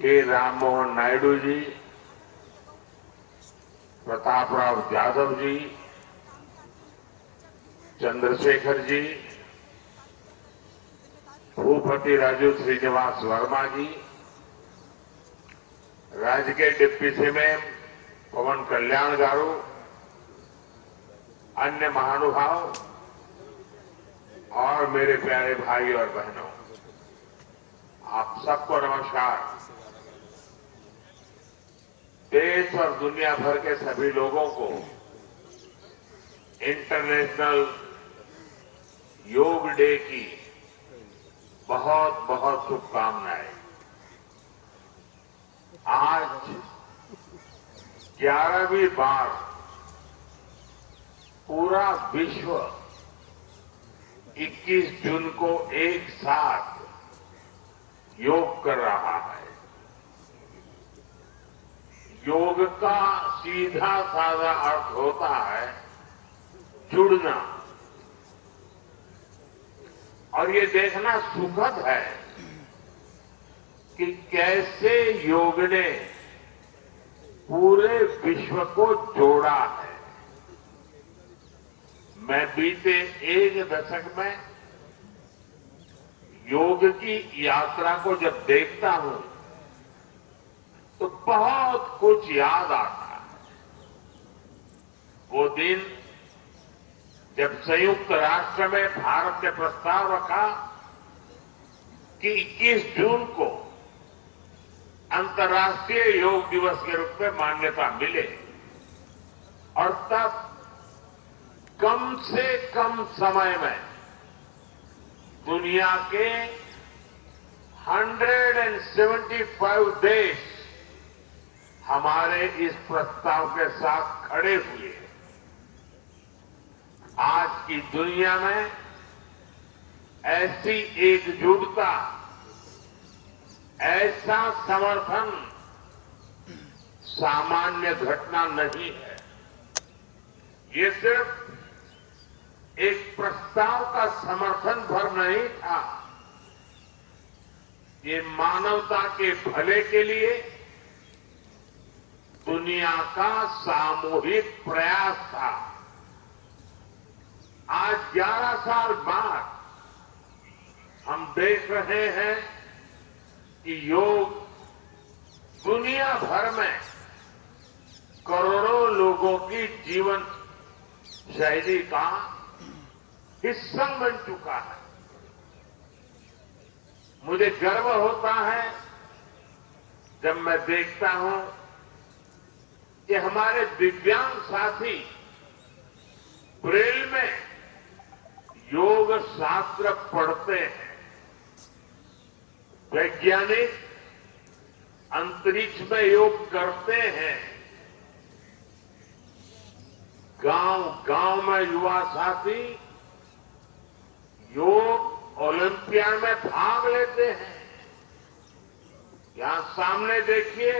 के राम मोहन नायडू जी, प्रताप राव यादव जी, चंद्रशेखर जी, भूपति राजू श्रीनिवास वर्मा जी, राज्य के डिप्टी सीएम पवन कल्याण गारू, अन्य महानुभाव और मेरे प्यारे भाई और बहनों, आप सबको नमस्कार. देश और दुनिया भर के सभी लोगों को इंटरनेशनल योग डे की बहुत बहुत शुभकामनाएं. आज 11वीं बार पूरा विश्व 21 जून को एक साथ योग कर रहा है। योग का सीधा साधा अर्थ होता है जुड़ना, और ये देखना सुखद है कि कैसे योग ने पूरे विश्व को जोड़ा है। मैं बीते एक दशक में योग की यात्रा को जब देखता हूं तो बहुत कुछ याद आता है। वो दिन जब संयुक्त राष्ट्र में भारत ने प्रस्ताव रखा कि 21 जून को अंतर्राष्ट्रीय योग दिवस के रूप में मान्यता मिले, और तब कम से कम समय में दुनिया के 175 देश हमारे इस प्रस्ताव के साथ खड़े हुए। आज की दुनिया में ऐसी एकजुटता, ऐसा समर्थन सामान्य घटना नहीं है। ये सिर्फ एक प्रस्ताव का समर्थन भर नहीं था, ये मानवता के भले के लिए दुनिया का सामूहिक प्रयास था। आज 11 साल बाद हम देख रहे हैं कि योग दुनिया भर में करोड़ों लोगों की जीवन शैली का हिस्सा बन चुका है। मुझे गर्व होता है जब मैं देखता हूं कि हमारे दिव्यांग साथी ब्रेल में योग शास्त्र पढ़ते हैं, वैज्ञानिक अंतरिक्ष में योग करते हैं, गांव-गांव में युवा साथी योग ओलंपियाड में भाग लेते हैं। यहां सामने देखिए,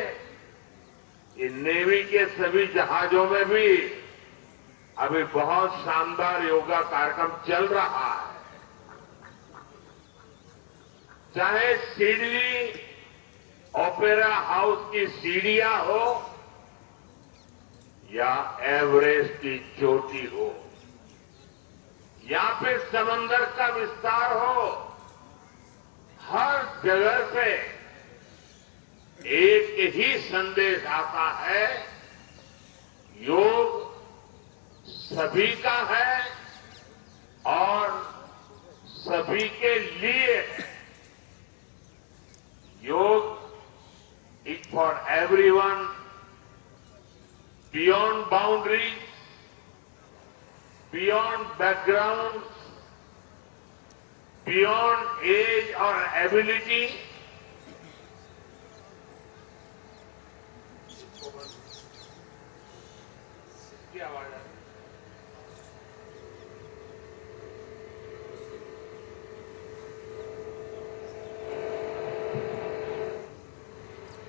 ये नेवी के सभी जहाजों में भी अभी बहुत शानदार योगा कार्यक्रम चल रहा है। चाहे सिडनी ओपेरा हाउस की सीढ़ियां हो या एवरेस्ट की चोटी हो या फिर समंदर का विस्तार हो, हर जगह से एक ही संदेश आता है, योग सभी का है और सभी के लिए। योग is for everyone, beyond boundaries, beyond backgrounds, beyond age or ability.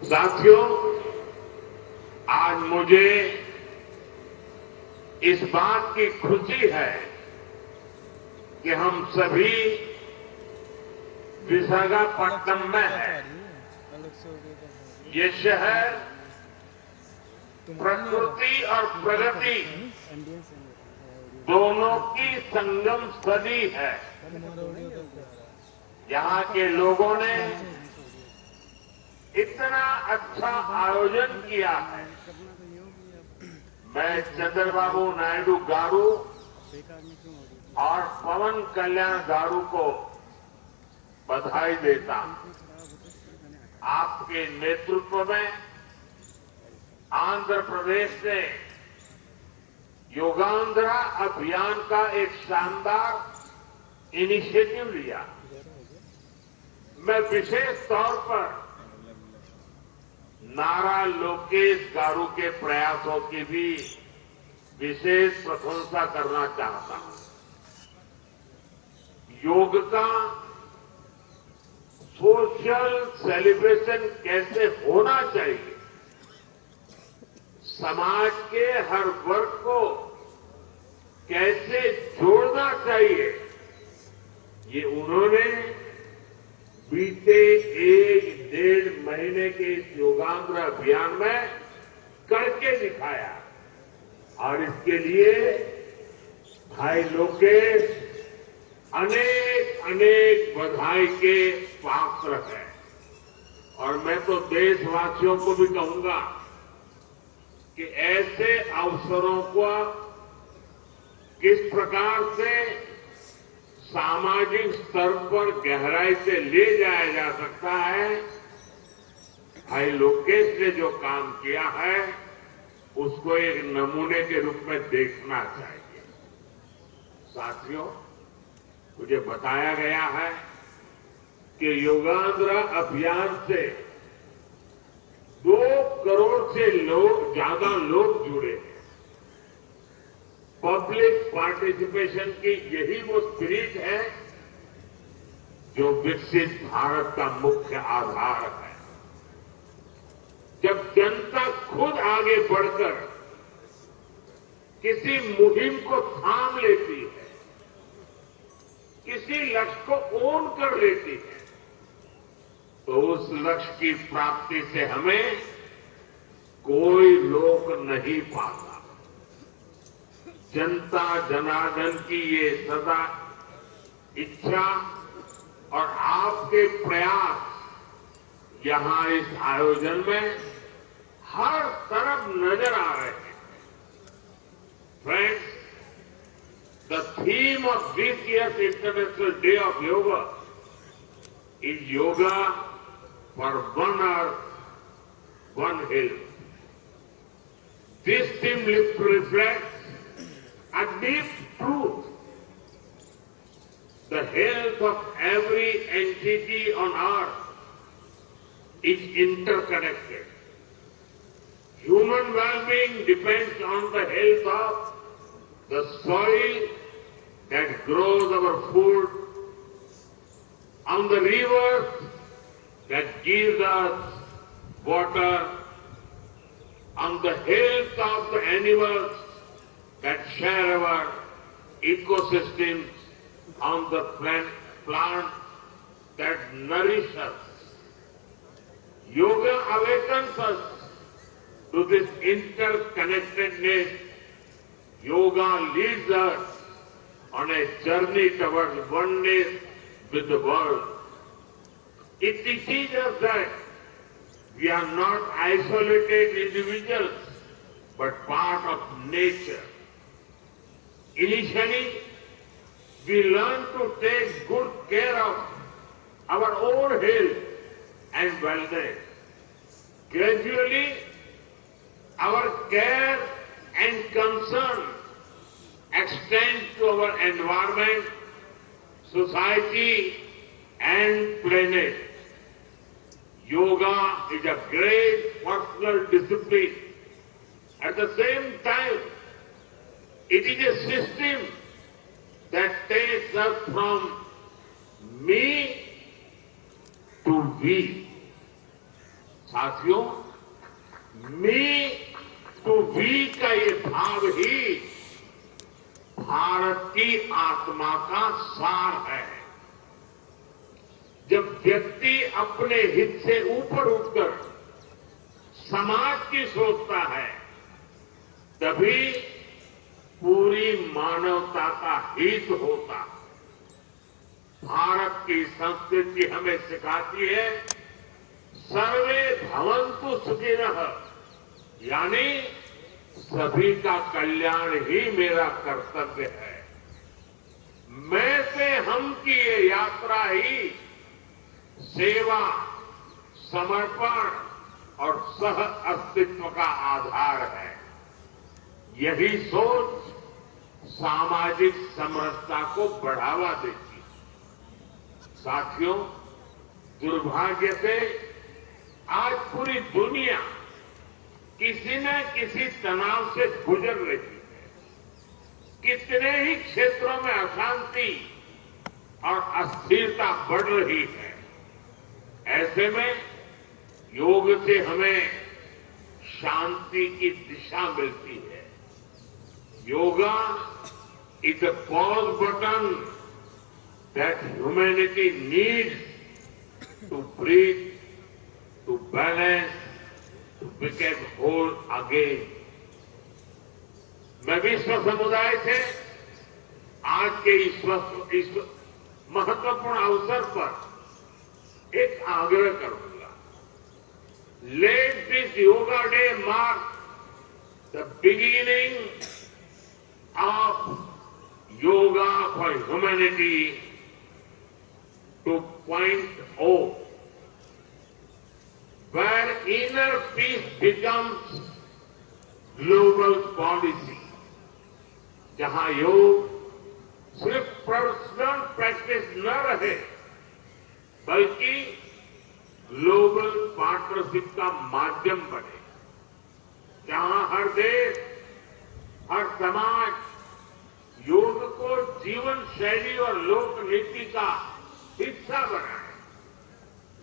साथियों, आज मुझे इस बात की खुशी है कि हम सभी विशाखापट्टनम में हैं। ये शहर प्रकृति और प्रगति दोनों की संगम स्थली है। यहाँ के लोगों ने इतना अच्छा आयोजन किया है। मैं चंद्रबाबू नायडू गारू और पवन कल्याण गारू को बधाई देता हूं। आपके नेतृत्व में आंध्र प्रदेश ने योगांध्रा अभियान का एक शानदार इनिशिएटिव लिया। मैं विशेष तौर पर नारा लोकेश गारू के प्रयासों की भी विशेष प्रशंसा करना चाहता हूं। योग का सोशल सेलिब्रेशन कैसे होना चाहिए, समाज के हर वर्ग को कैसे जोड़ना चाहिए, ये उन्होंने बीते 1-1.5 महीने के इस योगांध्र अभियान में करके दिखाया और इसके लिए भाई लोकेश अनेक अनेक बधाई के पात्र है। और मैं तो देशवासियों को भी कहूंगा कि ऐसे अवसरों को किस प्रकार से सामाजिक स्तर पर गहराई से ले जाया जा सकता है, भाई लोकेश ने जो काम किया है उसको एक नमूने के रूप में देखना चाहिए। साथियों, मुझे बताया गया है कि योगांध्र अभियान से 2 करोड़ से ज्यादा लोग जुड़े हैं। पब्लिक पार्टिसिपेशन की यही वो स्पिरिट है जो विकसित भारत का मुख्य आधार है। जब जनता खुद आगे बढ़कर किसी मुहिम को थाम लेती है, किसी लक्ष्य को ओन कर लेती है, तो उस लक्ष्य की प्राप्ति से हमें कोई रोक नहीं पाता। जनता जनार्दन की ये सदा इच्छा और आपके प्रयास यहां इस आयोजन में हर तरफ नजर आ रहे हैं। Friends, the theme of this year's International Day of Yoga is Yoga for One Earth, One Health. This theme reflects a deep truth. The health of every entity on earth is interconnected. Human well-being depends on the health of the soil that grows our food, on the rivers that gives us water, on the health of the animals that share our ecosystems, on the plants that nourish us. Yoga awakens us to this interconnectedness. Yoga leads us on a journey towards oneness with the world. It teaches us that we are not isolated individuals, but part of nature. Initially, we learn to take good care of our own health and wellness. Gradually, our care and concern extend to our environment, society, and planet. Yoga is a great personal discipline. At the same time, it is a system that takes us from me to we. साथियों, me to we का ये भाव ही भारत की आत्मा का सार है। जब व्यक्ति अपने हित से ऊपर उठकर समाज की सोचता है, तभी पूरी मानवता का हित होता। भारत की संस्कृति हमें सिखाती है सर्वे भवन्तु सुखिनः, यानी सभी का कल्याण ही मेरा कर्तव्य है। मैं से हम की ये यात्रा ही सेवा, समर्पण और सह अस्तित्व का आधार है। यही सोच सामाजिक समरसता को बढ़ावा देती है। साथियों, दुर्भाग्य से आज पूरी दुनिया किसी न किसी तनाव से गुजर रही है। कितने ही क्षेत्रों में अशांति और अस्थिरता बढ़ रही है। ऐसे में योग से हमें शांति की दिशा मिलती है। Yoga is a pause button that humanity needs to breathe, to balance, to become whole again. मैं विश्व समुदाय से आज के इस महत्वपूर्ण अवसर पर एक आग्रह करूंगा। Let this yoga day mark the beginning of yoga for humanity 2.0, where inner peace becomes global policy, जहां योग सिर्फ पर्सनल प्रैक्टिस न रहे बल्कि ग्लोबल पार्टनरशिप का माध्यम बने, जहां हर देश, हर समाज योग को जीवन शैली और लोक नीति का हिस्सा बनाए,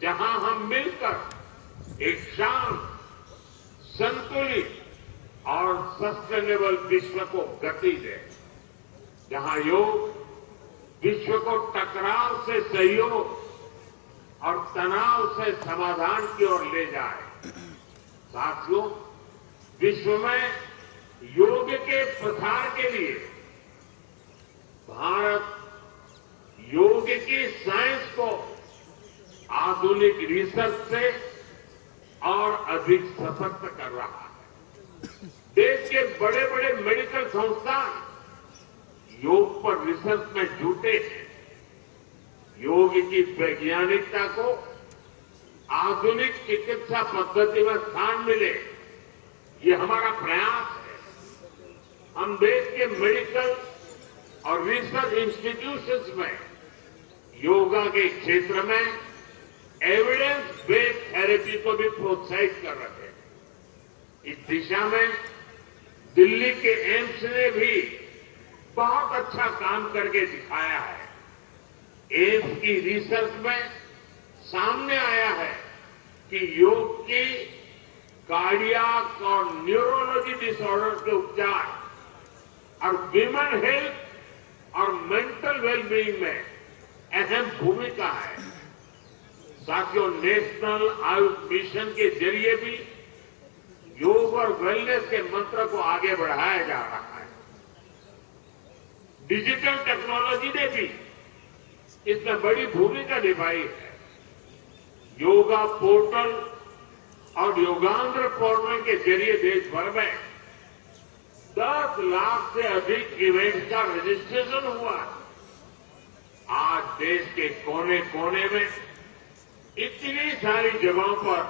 जहां हम मिलकर एक शांत, संतुलित और सस्टेनेबल विश्व को गति दे, जहां योग विश्व को टकराव से सहयोग और तनाव से समाधान की ओर ले जाए। साथियों, विश्व में योग के प्रसार के लिए भारत योग की साइंस को आधुनिक रिसर्च से और अधिक सशक्त कर रहा है। देश के बड़े बड़े मेडिकल संस्थान योग पर रिसर्च में जुटे हैं। योग की वैज्ञानिकता को आधुनिक चिकित्सा पद्धति में स्थान मिले, ये हमारा प्रयास है। हम देश के मेडिकल और रिसर्च इंस्टीट्यूशंस में योगा के क्षेत्र में एविडेंस बेस्ड थेरेपी को भी प्रोत्साहित कर रहे हैं। इस दिशा में दिल्ली के एम्स ने भी बहुत अच्छा काम करके दिखाया है। एम्स की रिसर्च में सामने आया है कि योग की कार्डियक और न्यूरोलॉजी डिसऑर्डर के उपचार और विमेन हेल्थ और मेंटल वेलबींग में अहम भूमिका है। साथियों, नेशनल आयुष मिशन के जरिए भी योग और वेलनेस के मंत्र को आगे बढ़ाया जा रहा है। डिजिटल टेक्नोलॉजी ने भी इसमें बड़ी भूमिका निभाई है। योगा पोर्टल और योगांध्र पोर्टल के जरिए देश भर में 10 लाख से अधिक इवेंट का रजिस्ट्रेशन हुआ। आज देश के कोने कोने में इतनी सारी जगहों पर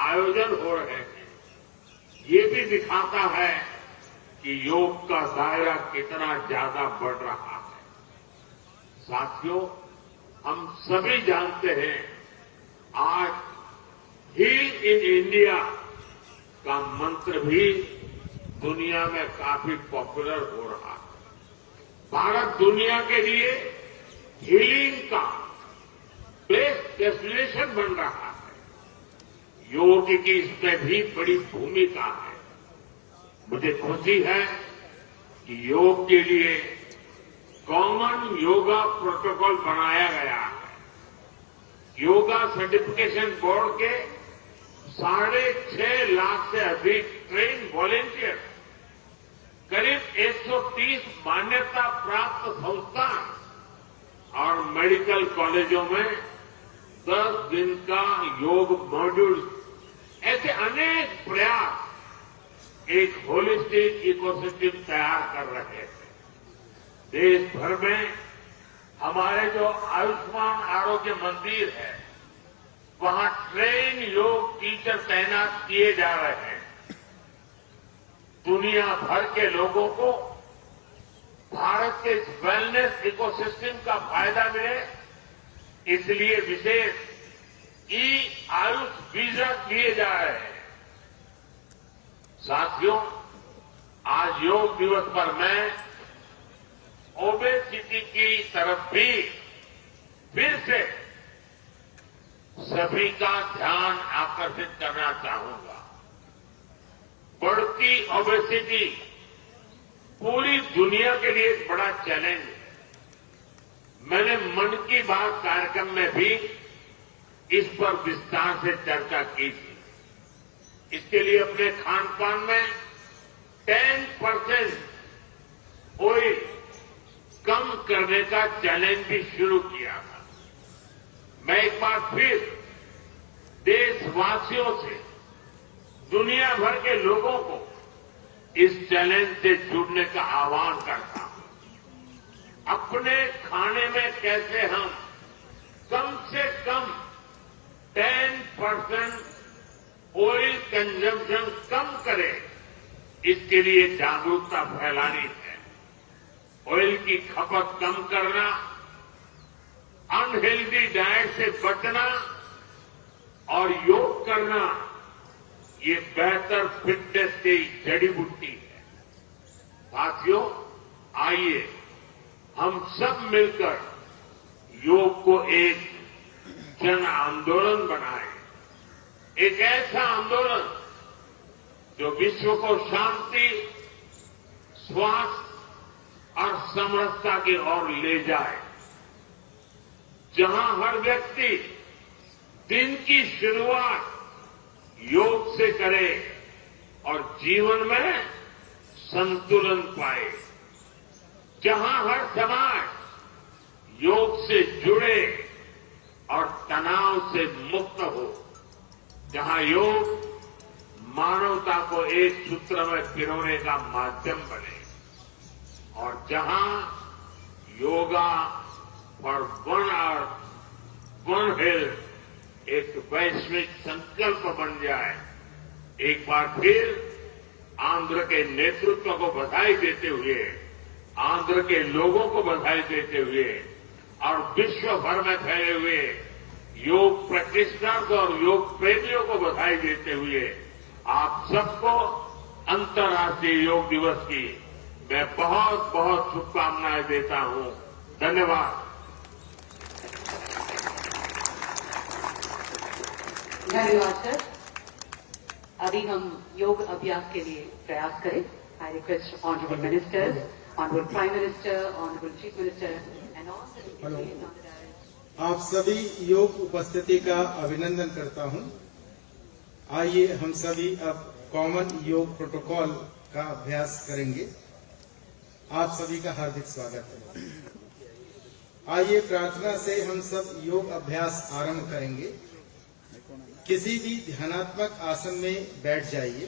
आयोजन हो रहे हैं। ये भी दिखाता है कि योग का दायरा कितना ज्यादा बढ़ रहा है। साथियों, हम सभी जानते हैं आज हील इन इंडिया का मंत्र भी दुनिया में काफी पॉपुलर हो रहा है। भारत दुनिया के लिए हीलिंग का बेस्ट डेस्टिनेशन बन रहा है। योग की इसमें भी बड़ी भूमिका है। मुझे खुशी है कि योग के लिए कॉमन योगा प्रोटोकॉल बनाया गया है। योगा सर्टिफिकेशन बोर्ड के 6.5 लाख से अधिक ट्रेन वॉलेंटियर, करीब 130 मान्यता प्राप्त संस्थान और मेडिकल कॉलेजों में 10 दिन का योग मॉड्यूल, ऐसे अनेक प्रयास एक होलिस्टिक इकोसिस्टम तैयार कर रहे हैं। देश भर में हमारे जो आयुष्मान आरोग्य मंदिर है, वहां ट्रेन योग टीचर तैनात किए जा रहे हैं। दुनिया भर के लोगों को भारत के वेलनेस इकोसिस्टम का फायदा मिले, इसलिए विशेष आयुष वीजा दिए जा रहे हैं। साथियों, आज योग दिवस पर मैं ओबेसिटी की तरफ भी फिर से सभी का ध्यान आकर्षित करना चाहूंगा। बढ़ती ओबेसिटी पूरी दुनिया के लिए एक बड़ा चैलेंज है। मैंने मन की बात कार्यक्रम में भी इस पर विस्तार से चर्चा की थी। इसके लिए अपने खान पान में 10% ऑयल कम करने का चैलेंज भी शुरू किया था। मैं एक बार फिर देशवासियों से, दुनिया भर के लोगों को इस चैलेंज से जुड़ने का आह्वान करता हूं। अपने खाने में कैसे हम कम से कम 10% ऑयल कंजम्पशन कम करें, इसके लिए जागरूकता फैलानी है। ऑयल की खपत कम करना, अनहेल्दी डाइट से बचना और योग करना, ये बेहतर फिटनेस की जड़ी बूटी है। साथियों, आइए हम सब मिलकर योग को एक जन आंदोलन बनाएं, एक ऐसा आंदोलन जो विश्व को शांति, स्वास्थ्य और समरसता की ओर ले जाए, जहां हर व्यक्ति दिन की शुरुआत योग से करे और जीवन में संतुलन पाए, जहां हर समाज योग से जुड़े और तनाव से मुक्त हो, जहां योग मानवता को एक सूत्र में पिरोने का माध्यम बने और जहां yoga for one earth one health एक वैश्विक संकल्प बन जाए। एक बार फिर आंध्र के नेतृत्व को बधाई देते हुए, आंध्र के लोगों को बधाई देते हुए और विश्व भर में फैले हुए योग प्रैक्टिशनर्स और योग प्रेमियों को बधाई देते हुए आप सबको अंतर्राष्ट्रीय योग दिवस की मैं बहुत बहुत शुभकामनाएं देता हूं। धन्यवाद। धन्यवाद सर। अभी हम योग अभ्यास के लिए प्रयास करें। I request honourable ministers, honourable prime minister, honourable chief minister and all. आप सभी योग उपस्थिति का अभिनंदन करता हूं। आइए हम सभी अब कॉमन योग प्रोटोकॉल का अभ्यास करेंगे। आप सभी का हार्दिक स्वागत है। आइए प्रार्थना से हम सब योग अभ्यास आरंभ करेंगे। किसी भी ध्यानात्मक आसन में बैठ जाइए।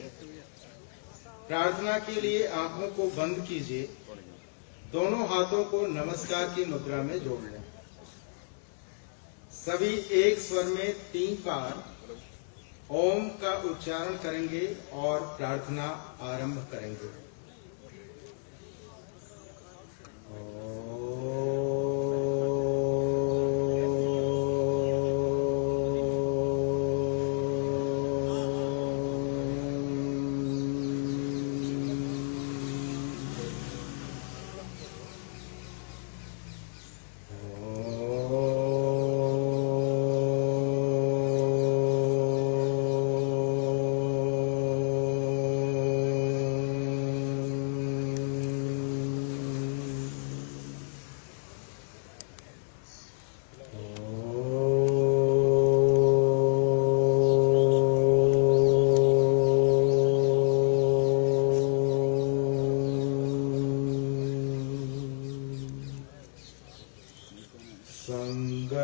प्रार्थना के लिए आंखों को बंद कीजिए। दोनों हाथों को नमस्कार की मुद्रा में जोड़ लें। सभी एक स्वर में 3 बार ओम का उच्चारण करेंगे और प्रार्थना आरंभ करेंगे।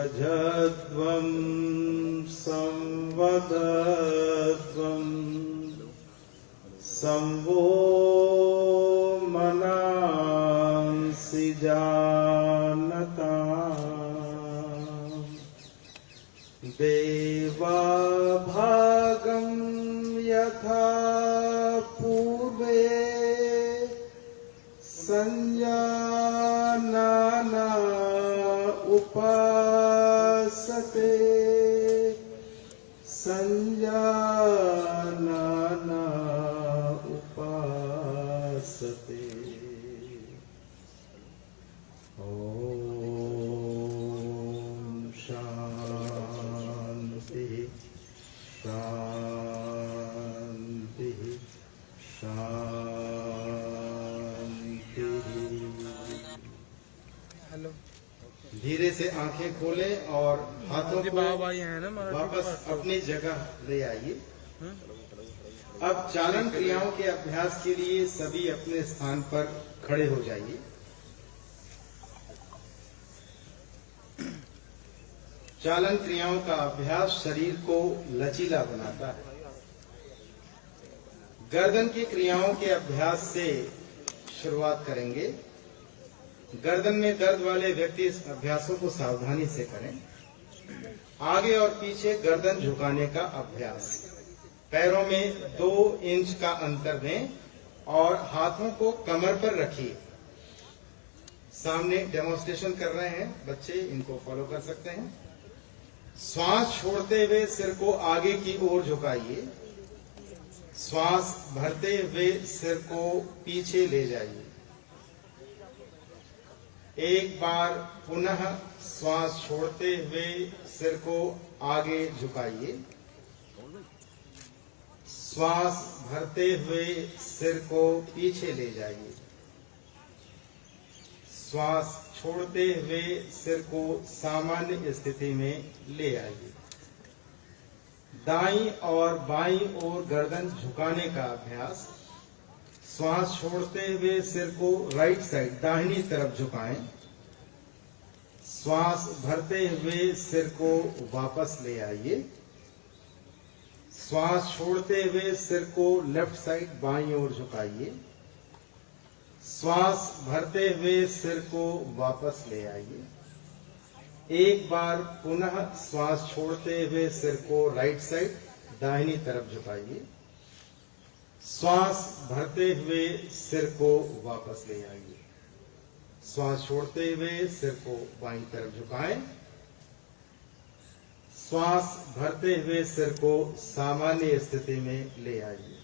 संगजध्वं संवदध्वं संवो मनांसि जानता देवाभागं यथा पूर्वे संजानाना उपासते संजानाना उपासते। से आंखें खोलें और हाथों को वापस अपनी जगह ले आइए। अब चालन क्रियाओं के अभ्यास के लिए सभी अपने स्थान पर खड़े हो जाइए। चालन क्रियाओं का अभ्यास शरीर को लचीला बनाता है। गर्दन की क्रियाओं के अभ्यास से शुरुआत करेंगे। गर्दन में दर्द वाले व्यक्ति इस अभ्यासों को सावधानी से करें। आगे और पीछे गर्दन झुकाने का अभ्यास। पैरों में 2 इंच का अंतर दें और हाथों को कमर पर रखिए। सामने डेमोन्स्ट्रेशन कर रहे हैं बच्चे, इनको फॉलो कर सकते हैं। श्वास छोड़ते हुए सिर को आगे की ओर झुकाइए। श्वास भरते हुए सिर को पीछे ले जाइए। एक बार पुनः श्वास छोड़ते हुए सिर को आगे झुकाइए। श्वास भरते हुए सिर को पीछे ले जाइए। श्वास छोड़ते हुए सिर को सामान्य स्थिति में ले आइए। दाईं और बाईं ओर गर्दन झुकाने का अभ्यास। श्वास छोड़ते हुए सिर को राइट साइड दाहिनी तरफ झुकाएं। श्वास भरते हुए सिर को वापस ले आइए। श्वास छोड़ते हुए सिर को लेफ्ट साइड बाईं ओर झुकाइए। श्वास भरते हुए सिर को वापस ले आइए। एक बार पुनः श्वास छोड़ते हुए सिर को राइट साइड दाहिनी तरफ झुकाइए। श्वास भरते हुए सिर को वापस ले आइए। श्वास छोड़ते हुए सिर को बाईं तरफ झुकाएं। श्वास भरते हुए सिर को सामान्य स्थिति में ले आइए।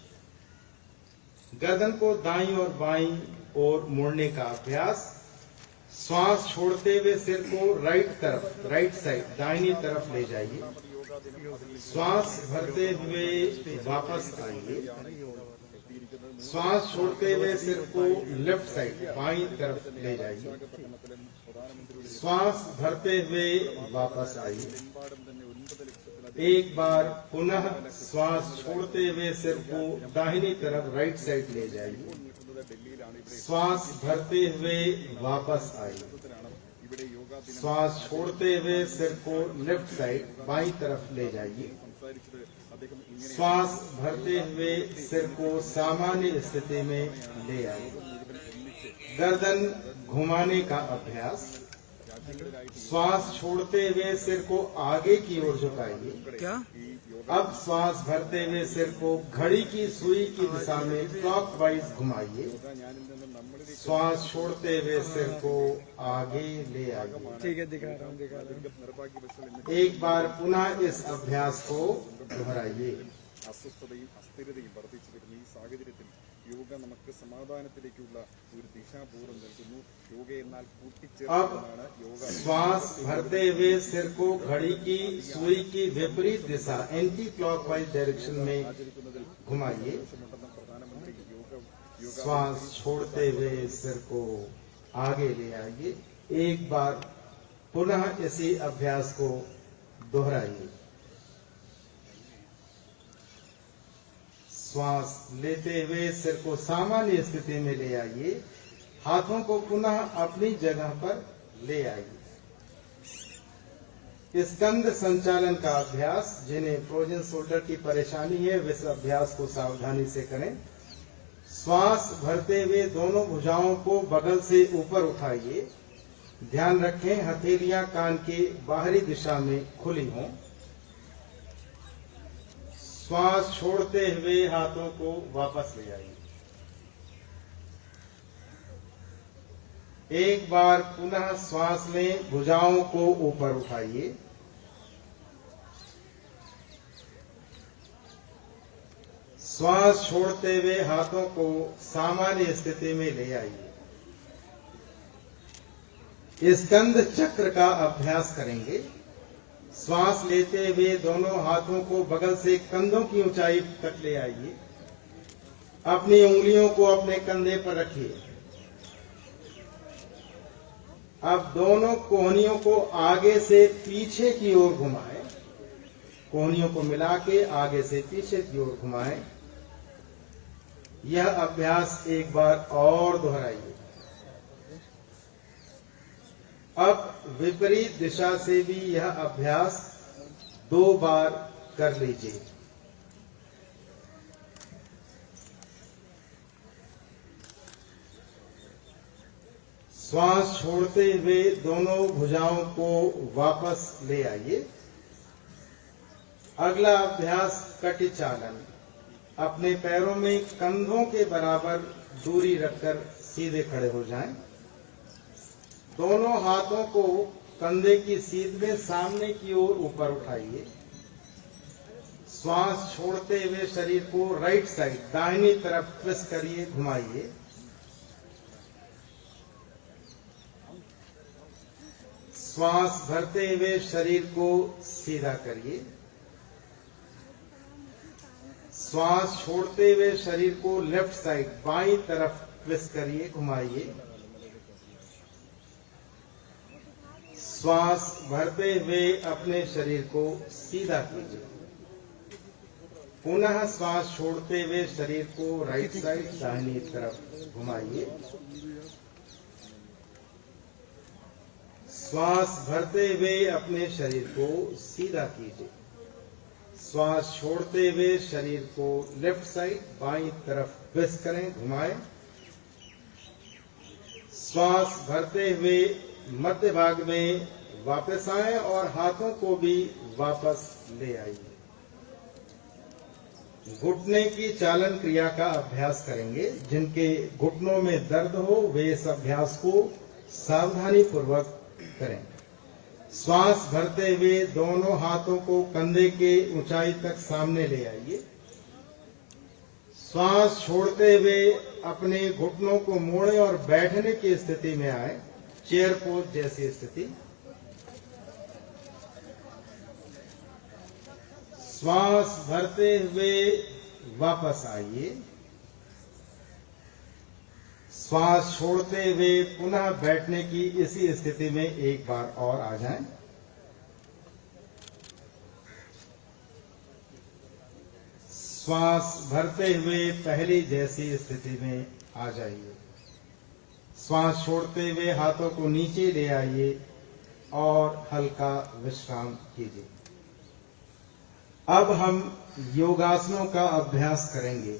गर्दन को दाईं और बाईं ओर मोड़ने का अभ्यास। श्वास छोड़ते हुए सिर को राइट साइड दाहिनी तरफ ले जाइए। श्वास भरते हुए वापस आइए। श्वास छोड़ते हुए सिर को लेफ्ट साइड बाईं तरफ ले जाइए। श्वास भरते हुए वापस आइए। एक बार पुनः श्वास छोड़ते हुए सिर को दाहिनी तरफ राइट साइड ले जाइए। श्वास भरते हुए वापस आइए। श्वास छोड़ते हुए सिर को लेफ्ट साइड बाईं तरफ ले जाइए। श्वास भरते हुए सिर को सामान्य स्थिति में ले आइए। गर्दन घुमाने का अभ्यास। श्वास छोड़ते हुए सिर को आगे की ओर झुकाइए। अब श्वास भरते हुए सिर को घड़ी की सुई की दिशा में क्लॉकवाइज घुमाइए। श्वास छोड़ते हुए सिर को आगे ले आइए। ठीक है, दिखा रहा हूँ। एक बार पुनः इस अभ्यास को दोहराइए। അസ്വസ്ഥതയും അസ്ഥിരതയും വർദ്ധിച്ചു വരുന്ന ഈ സാഹചര്യത്തിൽ യോഗ നമുക്ക് സമാധാനത്തിലേക്കുള്ള ഒരു ദിശാബോധം നൽകുന്നു. യോഗ എന്നാൽ കൂട്ടിച്ചേർക്കുന്നതാണ്. യോഗ श्वास भरते हुए सिर को घड़ी की सुई की विपरीत दिशा एंटी क्लॉकवाइज डायरेक्शन में घुमाइए। श्वास छोड़ते हुए सिर को आगे ले आइए। एक बार पुनः इसी अभ्यास को दोहराइए। श्वास लेते हुए सिर को सामान्य स्थिति में ले आइए। हाथों को पुनः अपनी जगह पर ले आइए। स्कंद संचालन का अभ्यास। जिन्हें फ्रोजन शोल्डर की परेशानी है वे इस अभ्यास को सावधानी से करें। श्वास भरते हुए दोनों भुजाओं को बगल से ऊपर उठाइए। ध्यान रखें हथेलियां कान के बाहरी दिशा में खुली हों। श्वास छोड़ते हुए हाथों को वापस ले आइए। एक बार पुनः श्वास लें। भुजाओं को ऊपर उठाइए। श्वास छोड़ते हुए हाथों को सामान्य स्थिति में ले आइए। स्कंद चक्र का अभ्यास करेंगे। श्वास लेते हुए दोनों हाथों को बगल से कंधों की ऊंचाई तक ले आइए। अपनी उंगलियों को अपने कंधे पर रखिए। अब दोनों कोहनियों को आगे से पीछे की ओर घुमाएं। कोहनियों को मिला के आगे से पीछे की ओर घुमाएं। यह अभ्यास एक बार और दोहराइए। अब विपरीत दिशा से भी यह अभ्यास 2 बार कर लीजिए। श्वास छोड़ते हुए दोनों भुजाओं को वापस ले आइए। अगला अभ्यास कटी चालन। अपने पैरों में कंधों के बराबर दूरी रखकर सीधे खड़े हो जाएं। दोनों हाथों को कंधे की सीध में सामने की ओर ऊपर उठाइए। श्वास छोड़ते हुए शरीर को राइट साइड दाहिनी तरफ ट्विस्ट करिए, घुमाइए। श्वास भरते हुए शरीर को सीधा करिए। श्वास छोड़ते हुए शरीर को लेफ्ट साइड बाईं तरफ ट्विस्ट करिए, घुमाइए। श्वास भरते हुए अपने शरीर को सीधा कीजिए। पुनः श्वास छोड़ते हुए शरीर को राइट साइड दाहिनी तरफ घुमाइए। श्वास भरते हुए अपने शरीर को सीधा कीजिए। श्वास छोड़ते हुए शरीर को लेफ्ट साइड बाईं तरफ ट्विस्ट करें, घुमाएं। श्वास भरते हुए मध्य भाग में वापस आएं और हाथों को भी वापस ले आइए। घुटने की चालन क्रिया का अभ्यास करेंगे। जिनके घुटनों में दर्द हो वे इस अभ्यास को सावधानी पूर्वक करें। श्वास भरते हुए दोनों हाथों को कंधे के ऊंचाई तक सामने ले आइए। श्वास छोड़ते हुए अपने घुटनों को मोड़ें और बैठने की स्थिति में आए, चेयर पोज जैसी स्थिति। श्वास भरते हुए वापस आइए। श्वास छोड़ते हुए पुनः बैठने की इसी स्थिति में एक बार और आ जाएं। श्वास भरते हुए पहली जैसी स्थिति में आ जाइए। श्वास छोड़ते हुए हाथों को नीचे ले आइए और हल्का विश्राम कीजिए। अब हम योगासनों का अभ्यास करेंगे।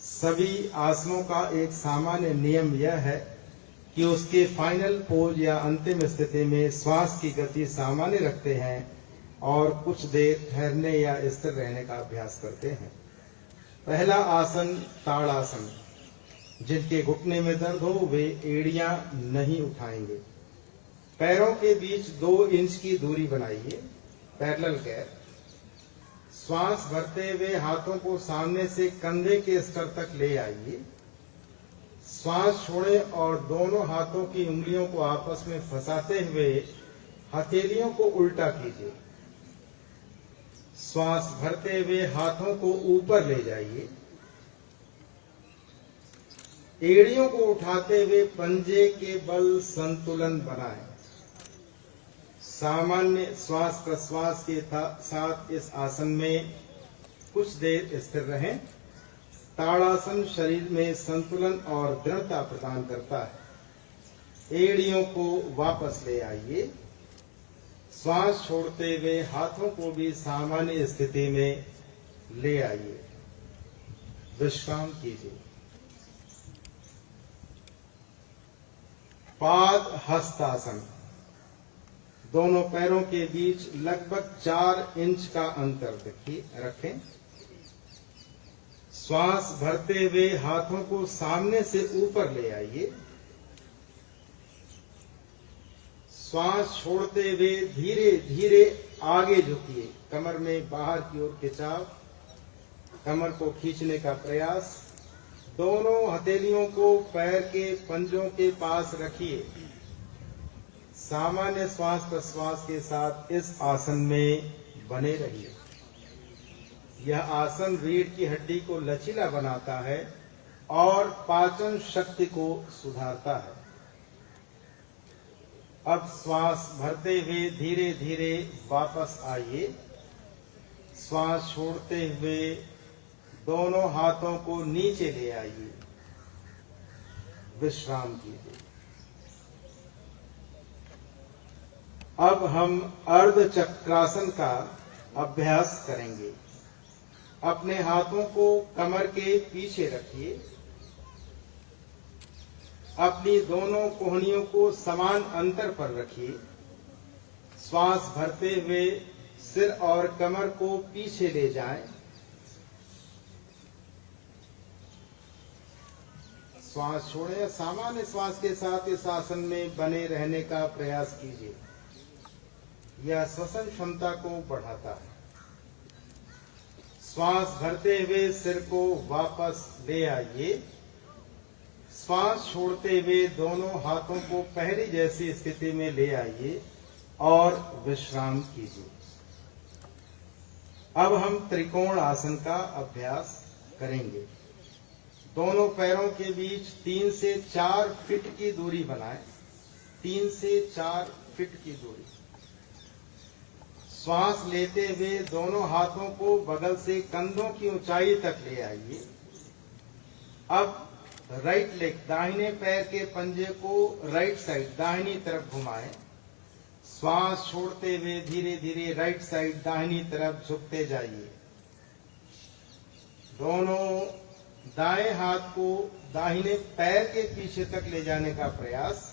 सभी आसनों का एक सामान्य नियम यह है कि उसके फाइनल पोज या अंतिम स्थिति में श्वास की गति सामान्य रखते हैं और कुछ देर ठहरने या स्थिर रहने का अभ्यास करते हैं। पहला आसन ताड़ासन। जिनके घुटने में दर्द हो वे एड़ियां नहीं उठाएंगे। पैरों के बीच 2 इंच की दूरी बनाइए, पैरेलल गैप। श्वास भरते हुए हाथों को सामने से कंधे के स्तर तक ले आइए। श्वास छोड़ें और दोनों हाथों की उंगलियों को आपस में फंसाते हुए हथेलियों को उल्टा कीजिए। श्वास भरते हुए हाथों को ऊपर ले जाइए। एड़ियों को उठाते हुए पंजे के बल संतुलन बनाएं। सामान्य श्वास प्रश्वास के साथ इस आसन में कुछ देर स्थिर रहें। ताड़ासन शरीर में संतुलन और दृढ़ता प्रदान करता है। एड़ियों को वापस ले आइए। श्वास छोड़ते हुए हाथों को भी सामान्य स्थिति में ले आइए। विश्राम कीजिए। पाद हस्तासन। दोनों पैरों के बीच लगभग 4 इंच का अंतर रखें। श्वास भरते हुए हाथों को सामने से ऊपर ले आइए। श्वास छोड़ते हुए धीरे धीरे आगे झुकिए। कमर में बाहर की ओर खिंचाव, कमर को खींचने का प्रयास। दोनों हथेलियों को पैर के पंजों के पास रखिए। सामान्य श्वास प्रश्वास के साथ इस आसन में बने रहिए। यह आसन रीढ़ की हड्डी को लचीला बनाता है और पाचन शक्ति को सुधारता है। अब श्वास भरते हुए धीरे धीरे वापस आइए। श्वास छोड़ते हुए दोनों हाथों को नीचे ले आइए। विश्राम कीजिए। अब हम अर्ध चक्रासन का अभ्यास करेंगे। अपने हाथों को कमर के पीछे रखिए। अपनी दोनों कोहनियों को समान अंतर पर रखिए। श्वास भरते हुए सिर और कमर को पीछे ले जाएं। श्वास छोड़ें। सामान्य श्वास के साथ इस आसन में बने रहने का प्रयास कीजिए। यह श्वसन क्षमता को बढ़ाता है। श्वास भरते हुए सिर को वापस ले आइए। श्वास छोड़ते हुए दोनों हाथों को पहले जैसी स्थिति में ले आइए और विश्राम कीजिए। अब हम त्रिकोण आसन का अभ्यास करेंगे। दोनों पैरों के बीच 3 से 4 फीट की दूरी बनाएं। 3 से 4 फीट की दूरी। श्वास लेते हुए दोनों हाथों को बगल से कंधों की ऊंचाई तक ले आइए। अब राइट लेग दाहिने पैर के पंजे को राइट साइड दाहिनी तरफ घुमाएं। श्वास छोड़ते हुए धीरे धीरे राइट साइड दाहिनी तरफ झुकते जाइए। दोनों दाएं हाथ को दाहिने पैर के पीछे तक ले जाने का प्रयास।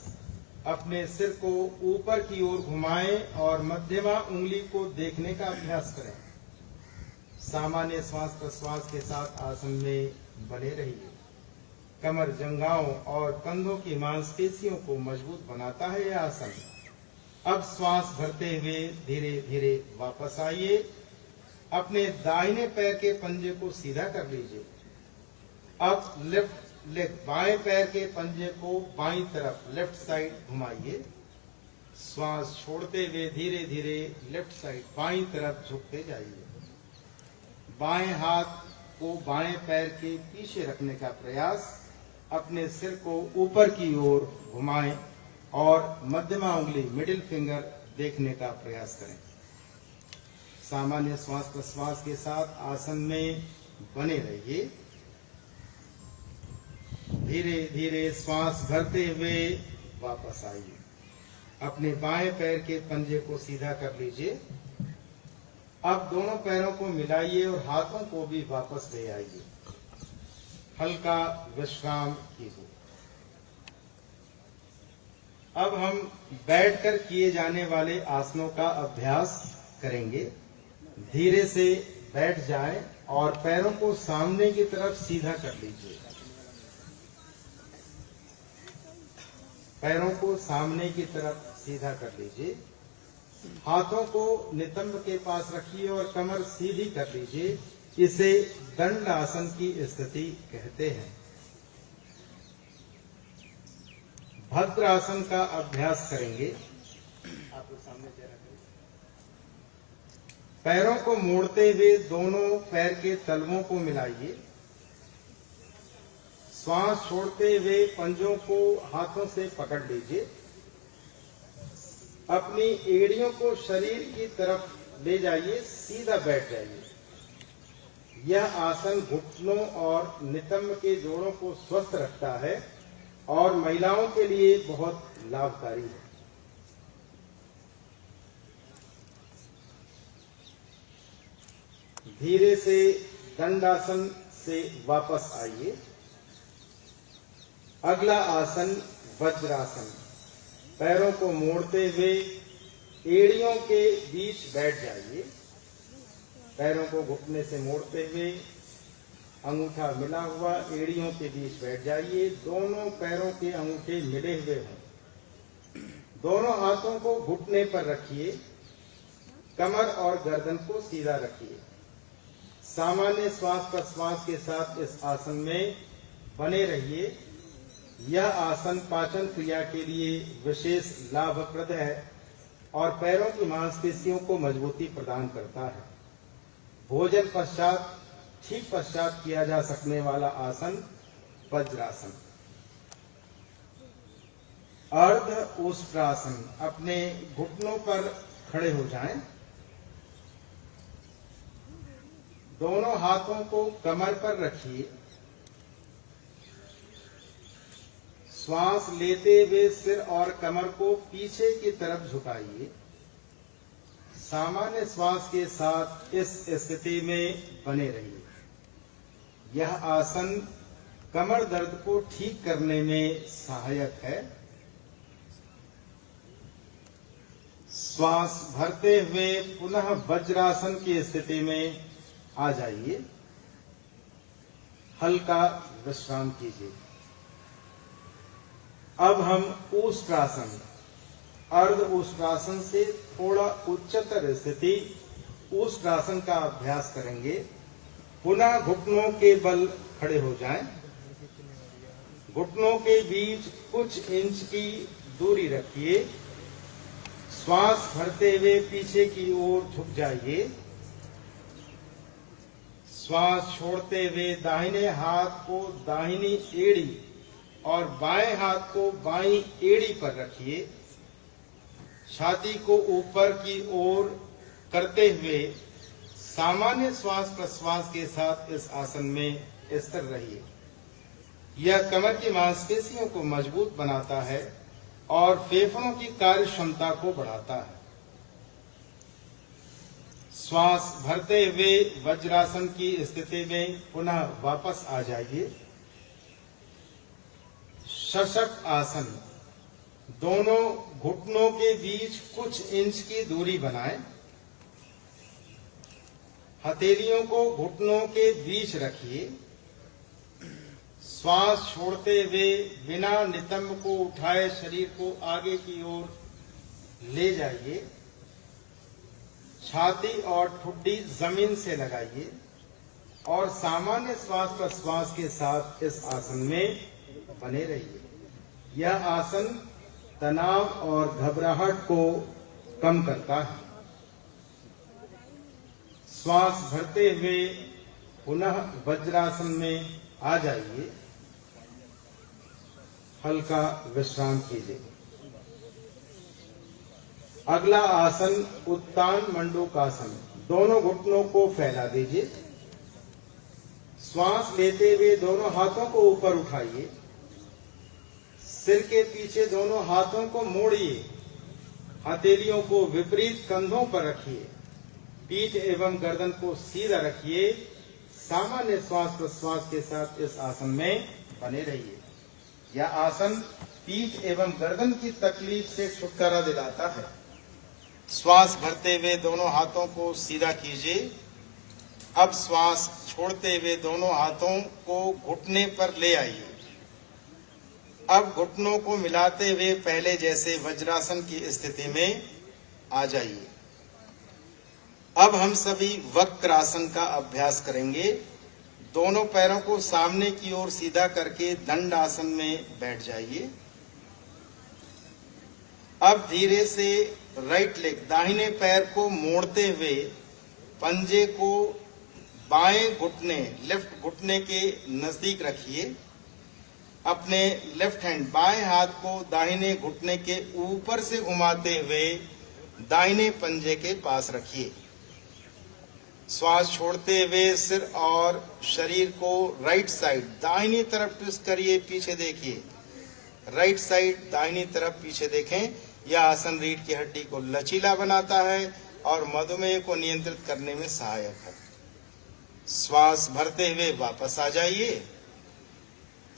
अपने सिर को ऊपर की ओर घुमाएं और मध्यमा उंगली को देखने का अभ्यास करें। सामान्य श्वास प्रश्वास के साथ आसन में बने रहिए। कमर, जंघाओं और कंधों की मांसपेशियों को मजबूत बनाता है यह आसन। अब श्वास भरते हुए धीरे धीरे वापस आइए। अपने दाहिने पैर के पंजे को सीधा कर लीजिए। अब लेफ्ट लेग बाएं पैर के पंजे को बाईं तरफ लेफ्ट साइड घुमाइए। श्वास छोड़ते हुए धीरे धीरे लेफ्ट साइड बाईं तरफ झुकते जाइए। बाएं हाथ को बाएं पैर के पीछे रखने का प्रयास। अपने सिर को ऊपर की ओर घुमाएं और मध्यमा उंगली मिडिल फिंगर देखने का प्रयास करें। सामान्य श्वास प्रश्वास के साथ आसन में बने रहिए। धीरे धीरे श्वास भरते हुए वापस आइए। अपने बाएं पैर के पंजे को सीधा कर लीजिए। अब दोनों पैरों को मिलाइए और हाथों को भी वापस ले आइए। हल्का विश्राम कीजिए। अब हम बैठकर किए जाने वाले आसनों का अभ्यास करेंगे। धीरे से बैठ जाएं और पैरों को सामने की तरफ सीधा कर लीजिए। पैरों को सामने की तरफ सीधा कर लीजिए। हाथों को नितंब के पास रखिए और कमर सीधी कर लीजिए। इसे दंड आसन की स्थिति कहते हैं। भद्रासन का अभ्यास करेंगे। आप लोग सामने चेहरा करें। पैरों को मोड़ते हुए दोनों पैर के तलवों को मिलाइए। श्वास छोड़ते हुए पंजों को हाथों से पकड़ लीजिए। अपनी एड़ियों को शरीर की तरफ ले जाइए। सीधा बैठ जाइए। यह आसन घुटनों और नितंब के जोड़ों को स्वस्थ रखता है और महिलाओं के लिए बहुत लाभकारी है। धीरे से दंडासन से वापस आइए। अगला आसन वज्रासन। पैरों को मोड़ते हुए एड़ियों के बीच बैठ जाइए। पैरों को घुटने से मोड़ते हुए अंगूठा मिला हुआ एड़ियों के बीच बैठ जाइए। दोनों पैरों के अंगूठे मिले हुए हों। दोनों हाथों को घुटने पर रखिए। कमर और गर्दन को सीधा रखिए। सामान्य श्वास प्रश्वास के साथ इस आसन में बने रहिए। यह आसन पाचन क्रिया के लिए विशेष लाभप्रद है और पैरों की मांसपेशियों को मजबूती प्रदान करता है। भोजन पश्चात ठीक पश्चात किया जा सकने वाला आसन वज्रासन। अर्ध उष्ट्रासन। अपने घुटनों पर खड़े हो जाएं। दोनों हाथों को कमर पर रखिए। श्वास लेते हुए सिर और कमर को पीछे की तरफ झुकाइए। सामान्य श्वास के साथ इस स्थिति में बने रहिए। यह आसन कमर दर्द को ठीक करने में सहायक है। श्वास भरते हुए पुनः वज्रासन की स्थिति में आ जाइए। हल्का विश्राम कीजिए। अब हम उष्ट्रासन, अर्ध उष्ट्रासन से थोड़ा उच्चतर स्थिति उष्ट्रासन का अभ्यास करेंगे। पुनः घुटनों के बल खड़े हो जाएं। घुटनों के बीच कुछ इंच की दूरी रखिए। श्वास भरते हुए पीछे की ओर झुक जाइए। श्वास छोड़ते हुए दाहिने हाथ को दाहिनी एड़ी और बाएं हाथ को बाईं एड़ी पर रखिए। छाती को ऊपर की ओर करते हुए सामान्य श्वास प्रश्वास के साथ इस आसन में स्थिर रहिए। यह कमर की मांसपेशियों को मजबूत बनाता है और फेफड़ों की कार्य क्षमता को बढ़ाता है। श्वास भरते हुए वज्रासन की स्थिति में पुनः वापस आ जाइए। शशक आसन। दोनों घुटनों के बीच कुछ इंच की दूरी बनाएं। हथेलियों को घुटनों के बीच रखिए। श्वास छोड़ते हुए बिना नितंब को उठाए शरीर को आगे की ओर ले जाइए। छाती और ठुड्डी जमीन से लगाइए और सामान्य श्वास प्रश्वास के साथ इस आसन में बने रहिए। यह आसन तनाव और घबराहट को कम करता है। श्वास भरते हुए पुनः वज्रासन में आ जाइए। हल्का विश्राम कीजिए। अगला आसन उत्तान मंडूकासन। दोनों घुटनों को फैला दीजिए। श्वास लेते हुए दोनों हाथों को ऊपर उठाइए। सिर के पीछे दोनों हाथों को मोड़िए। हथेलियों को विपरीत कंधों पर रखिए। पीठ एवं गर्दन को सीधा रखिए। सामान्य श्वास प्रश्वास के साथ इस आसन में बने रहिए। यह आसन पीठ एवं गर्दन की तकलीफ से छुटकारा दिलाता है। श्वास भरते हुए दोनों हाथों को सीधा कीजिए। अब श्वास छोड़ते हुए दोनों हाथों को घुटने पर ले आइए। अब घुटनों को मिलाते हुए पहले जैसे वज्रासन की स्थिति में आ जाइए। अब हम सभी वक्रासन का अभ्यास करेंगे। दोनों पैरों को सामने की ओर सीधा करके दंड आसन में बैठ जाइए। अब धीरे से राइट लेग, दाहिने पैर को मोड़ते हुए पंजे को बाएं घुटने, लेफ्ट घुटने के नजदीक रखिए। अपने लेफ्ट हैंड, बाएं हाथ को दाहिने घुटने के ऊपर से घुमाते हुए दाहिने पंजे के पास रखिए। श्वास छोड़ते हुए सिर और शरीर को राइट साइड दाहिनी तरफ ट्विस्ट करिए। पीछे देखिए। राइट साइड दाहिनी तरफ पीछे देखें। यह आसन रीढ़ की हड्डी को लचीला बनाता है और मधुमेह को नियंत्रित करने में सहायक है। श्वास भरते हुए वापस आ जाइए।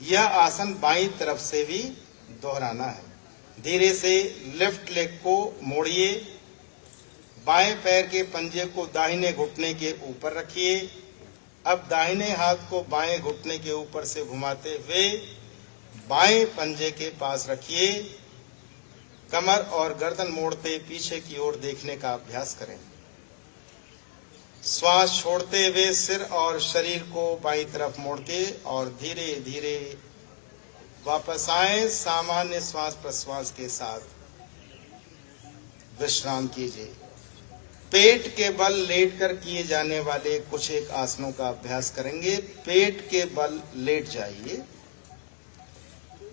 यह आसन बाईं तरफ से भी दोहराना है। धीरे से लेफ्ट लेग को मोड़िए। बाएं पैर के पंजे को दाहिने घुटने के ऊपर रखिए। अब दाहिने हाथ को बाएं घुटने के ऊपर से घुमाते हुए बाएं पंजे के पास रखिए। कमर और गर्दन मोड़ते पीछे की ओर देखने का अभ्यास करें। श्वास छोड़ते हुए सिर और शरीर को बाईं तरफ मोड़ते और धीरे धीरे वापस आए। सामान्य श्वास प्रश्वास के साथ विश्राम कीजिए। पेट के बल लेटकर किए जाने वाले कुछ एक आसनों का अभ्यास करेंगे। पेट के बल लेट जाइए।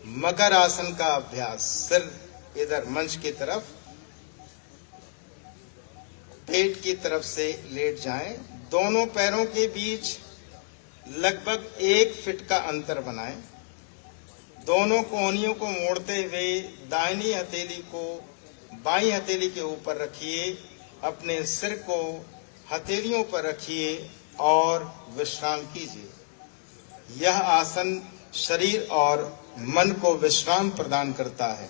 मकर आसन का अभ्यास। सिर इधर मंच की तरफ, पेट की तरफ से लेट जाएं। दोनों पैरों के बीच लगभग 1 फीट का अंतर बनाएं। दोनों कोहनियों को मोड़ते हुए दाहिनी हथेली को बाईं हथेली के ऊपर रखिए। अपने सिर को हथेलियों पर रखिए और विश्राम कीजिए। यह आसन शरीर और मन को विश्राम प्रदान करता है।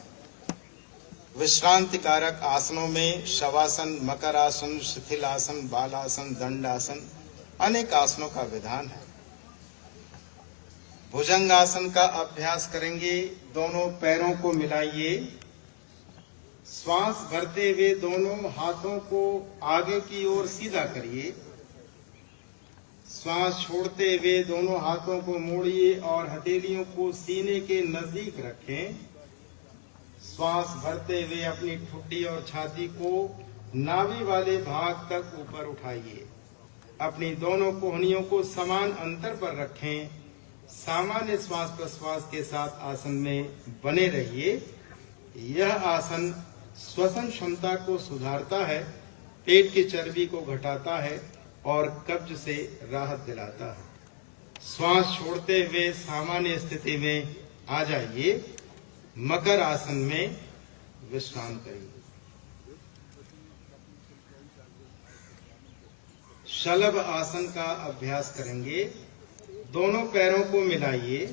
विश्रांति कारक आसनों में शवासन, मकर आसन, शिथिलासन, बालासन, दंडासन, अनेक आसनों का विधान है। भुजंगासन का अभ्यास करेंगे। दोनों पैरों को मिलाइए। श्वास भरते हुए दोनों हाथों को आगे की ओर सीधा करिए। श्वास छोड़ते हुए दोनों हाथों को मोड़िए और हथेलियों को सीने के नजदीक रखें। श्वास भरते हुए अपनी ठुड्डी और छाती को नाभि वाले भाग तक ऊपर उठाइए। अपनी दोनों कोहनियों को समान अंतर पर रखें। सामान्य श्वास प्रश्वास के साथ आसन में बने रहिए। यह आसन श्वसन क्षमता को सुधारता है, पेट की चर्बी को घटाता है और कब्ज से राहत दिलाता है। श्वास छोड़ते हुए सामान्य स्थिति में आ जाइए। मकर आसन में विश्राम करिए। शलभ आसन का अभ्यास करेंगे। दोनों पैरों को मिलाइए।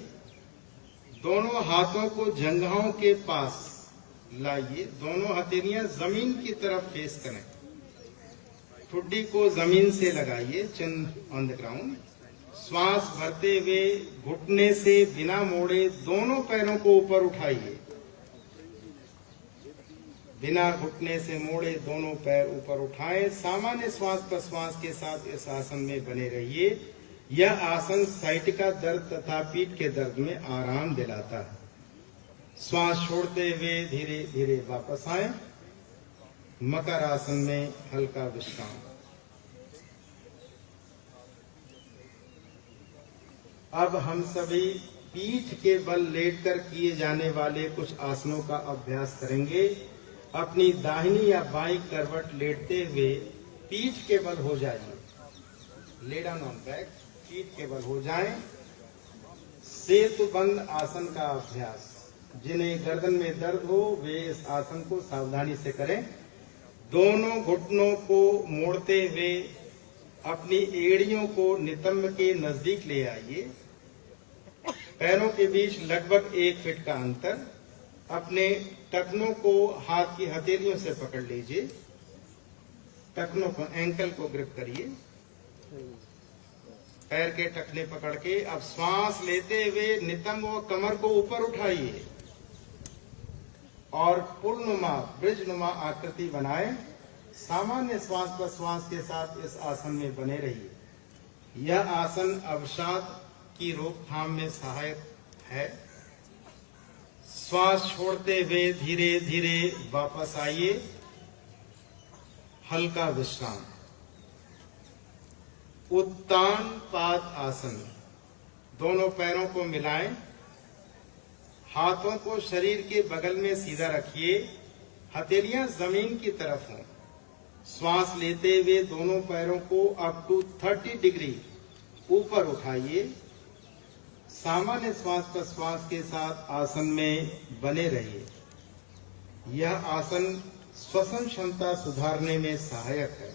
दोनों हाथों को जंघाओं के पास लाइए। दोनों हथेलियां जमीन की तरफ फेस करें। ठुड्डी को जमीन से लगाइए, चिन ऑन द ग्राउंड। श्वास भरते हुए घुटने से बिना मोड़े दोनों पैरों को ऊपर उठाइए। बिना घुटने से मोड़े दोनों पैर ऊपर उठाएं। सामान्य श्वास प्रश्वास के साथ इस आसन में बने रहिए। यह आसन साइटिका दर्द तथा पीठ के दर्द में आराम दिलाता है। श्वास छोड़ते हुए धीरे धीरे वापस आएं। मकर आसन में हल्का विश्राम। अब हम सभी पीठ के बल लेटकर किए जाने वाले कुछ आसनों का अभ्यास करेंगे। अपनी दाहिनी या बाईं करवट लेटते हुए पीठ के बल हो जाइए। ले डाउन ऑन बैक, पीठ के बल हो जाएं। सेतुबंद आसन का अभ्यास। जिन्हें गर्दन में दर्द हो वे इस आसन को सावधानी से करें। दोनों घुटनों को मोड़ते हुए अपनी एड़ियों को नितंब के नजदीक ले आइए। पैरों के बीच लगभग 1 फीट का अंतर। अपने टखनों को हाथ की हथेलियों से पकड़ लीजिए। टखनों को, एंकल को ग्रिप करिए। पैर के टखने पकड़ के अब श्वास लेते हुए नितंब व कमर को ऊपर उठाइए और पुरनुमा, ब्रिजनुमा आकृति बनाएं। सामान्य श्वास प्रश्वास के साथ इस आसन में बने रहिए। यह आसन अवसाद की रोकथाम में सहायक है। श्वास छोड़ते हुए धीरे धीरे वापस आइए। हल्का विश्राम। उत्तान पाद आसन। दोनों पैरों को मिलाएं। हाथों को शरीर के बगल में सीधा रखिए। हथेलियां जमीन की तरफ हों। श्वास लेते हुए दोनों पैरों को अप टू 30 डिग्री ऊपर उठाइए। सामान्य श्वास प्रश्वास के साथ आसन में बने रहिए। यह आसन श्वसन क्षमता सुधारने में सहायक है।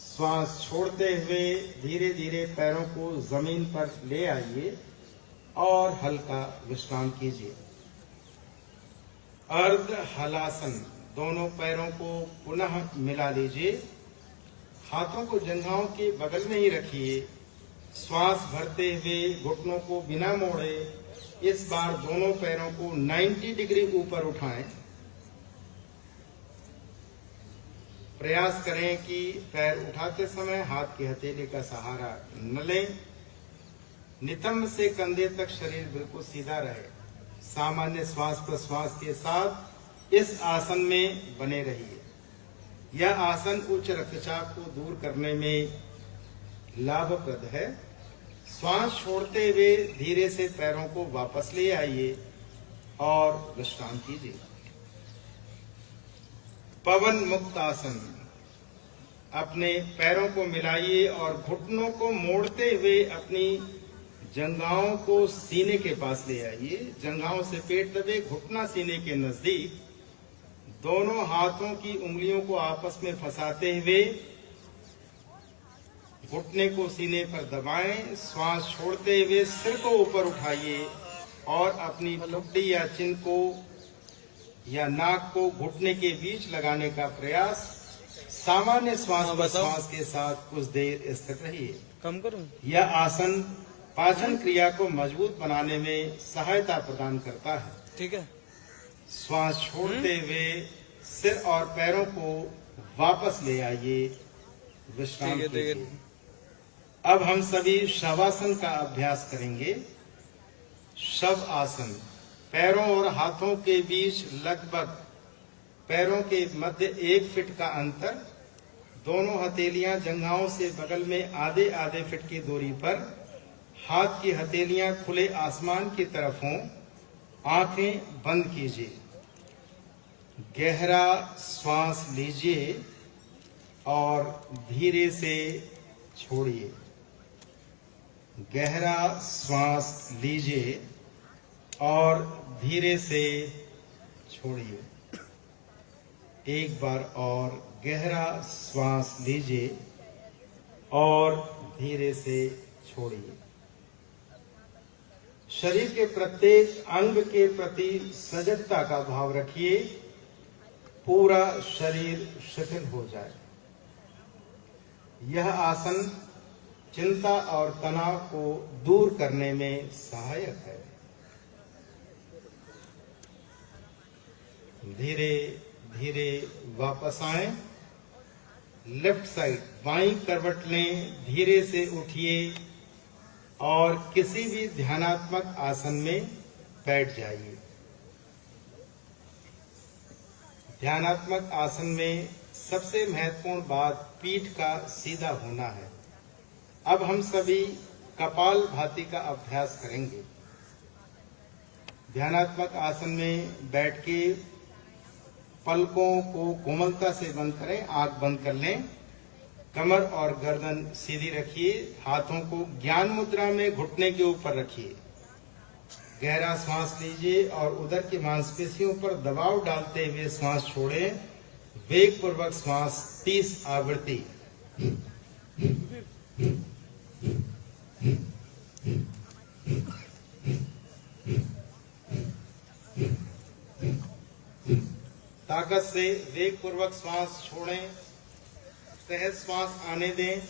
श्वास छोड़ते हुए धीरे धीरे पैरों को जमीन पर ले आइए और हल्का विश्राम कीजिए। अर्ध हलासन। दोनों पैरों को पुनः मिला लीजिए। हाथों को जंघाओं के बगल में ही रखिए। श्वास भरते हुए घुटनों को बिना मोड़े इस बार दोनों पैरों को 90 डिग्री ऊपर उठाएं। प्रयास करें कि पैर उठाते समय हाथ की हथेली का सहारा न लें। नितंब से कंधे तक शरीर बिल्कुल सीधा रहे। सामान्य श्वास प्रश्वास के साथ इस आसन में बने रहिए। यह आसन उच्च रक्तचाप को दूर करने में लाभप्रद है। श्वास छोड़ते हुए धीरे से पैरों को वापस ले आइए और विश्राम कीजिए। पवन मुक्त आसन। अपने पैरों को मिलाइए और घुटनों को मोड़ते हुए अपनी जंघाओं को सीने के पास ले आइए। जंघाओं से पेट दबे, घुटना सीने के नजदीक। दोनों हाथों की उंगलियों को आपस में फंसाते हुए घुटने को सीने पर दबाएं। श्वास छोड़ते हुए सिर को ऊपर उठाइए और अपनी ठुड्डी या चिन को या नाक को घुटने के बीच लगाने का प्रयास। सामान्य श्वास प्रश्वास के साथ कुछ देर स्थिर रहिए। कम करूं? यह आसन पाचन क्रिया को मजबूत बनाने में सहायता प्रदान करता है। ठीक है। श्वास छोड़ते हुए सिर और पैरों को वापस ले आइए, विश्राम कीजिए। अब हम सभी शवासन का अभ्यास करेंगे। शव आसन। पैरों और हाथों के बीच लगभग पैरों के मध्य 1 फीट का अंतर। दोनों हथेलियां जंघाओं से बगल में आधे आधे फीट की दूरी पर। हाथ की हथेलियां खुले आसमान की तरफ हों। आंखें बंद कीजिए। गहरा श्वास लीजिए और धीरे से छोड़िए। गहरा श्वास लीजिए और धीरे से छोड़िए। एक बार और गहरा श्वास लीजिए और धीरे से छोड़िए। शरीर के प्रत्येक अंग के प्रति सजगता का भाव रखिए। पूरा शरीर शिथिल हो जाए। यह आसन चिंता और तनाव को दूर करने में सहायक है। धीरे धीरे वापस आएं। लेफ्ट साइड बाईं करवट लें। धीरे से उठिए और किसी भी ध्यानात्मक आसन में बैठ जाइए। ध्यानात्मक आसन में सबसे महत्वपूर्ण बात पीठ का सीधा होना है। अब हम सभी कपालभाति का अभ्यास करेंगे। ध्यानात्मक आसन में बैठ के पलकों को कोमलता से बंद करें। आंख बंद कर लें। कमर और गर्दन सीधी रखिए। हाथों को ज्ञान मुद्रा में घुटने के ऊपर रखिए। गहरा श्वास लीजिए और उदर की मांसपेशियों पर दबाव डालते हुए श्वास छोड़ें। वेग पूर्वक श्वास 30 आवृत्ति। ताकत से वेग पूर्वक श्वास छोड़ें। सहज श्वास आने दें।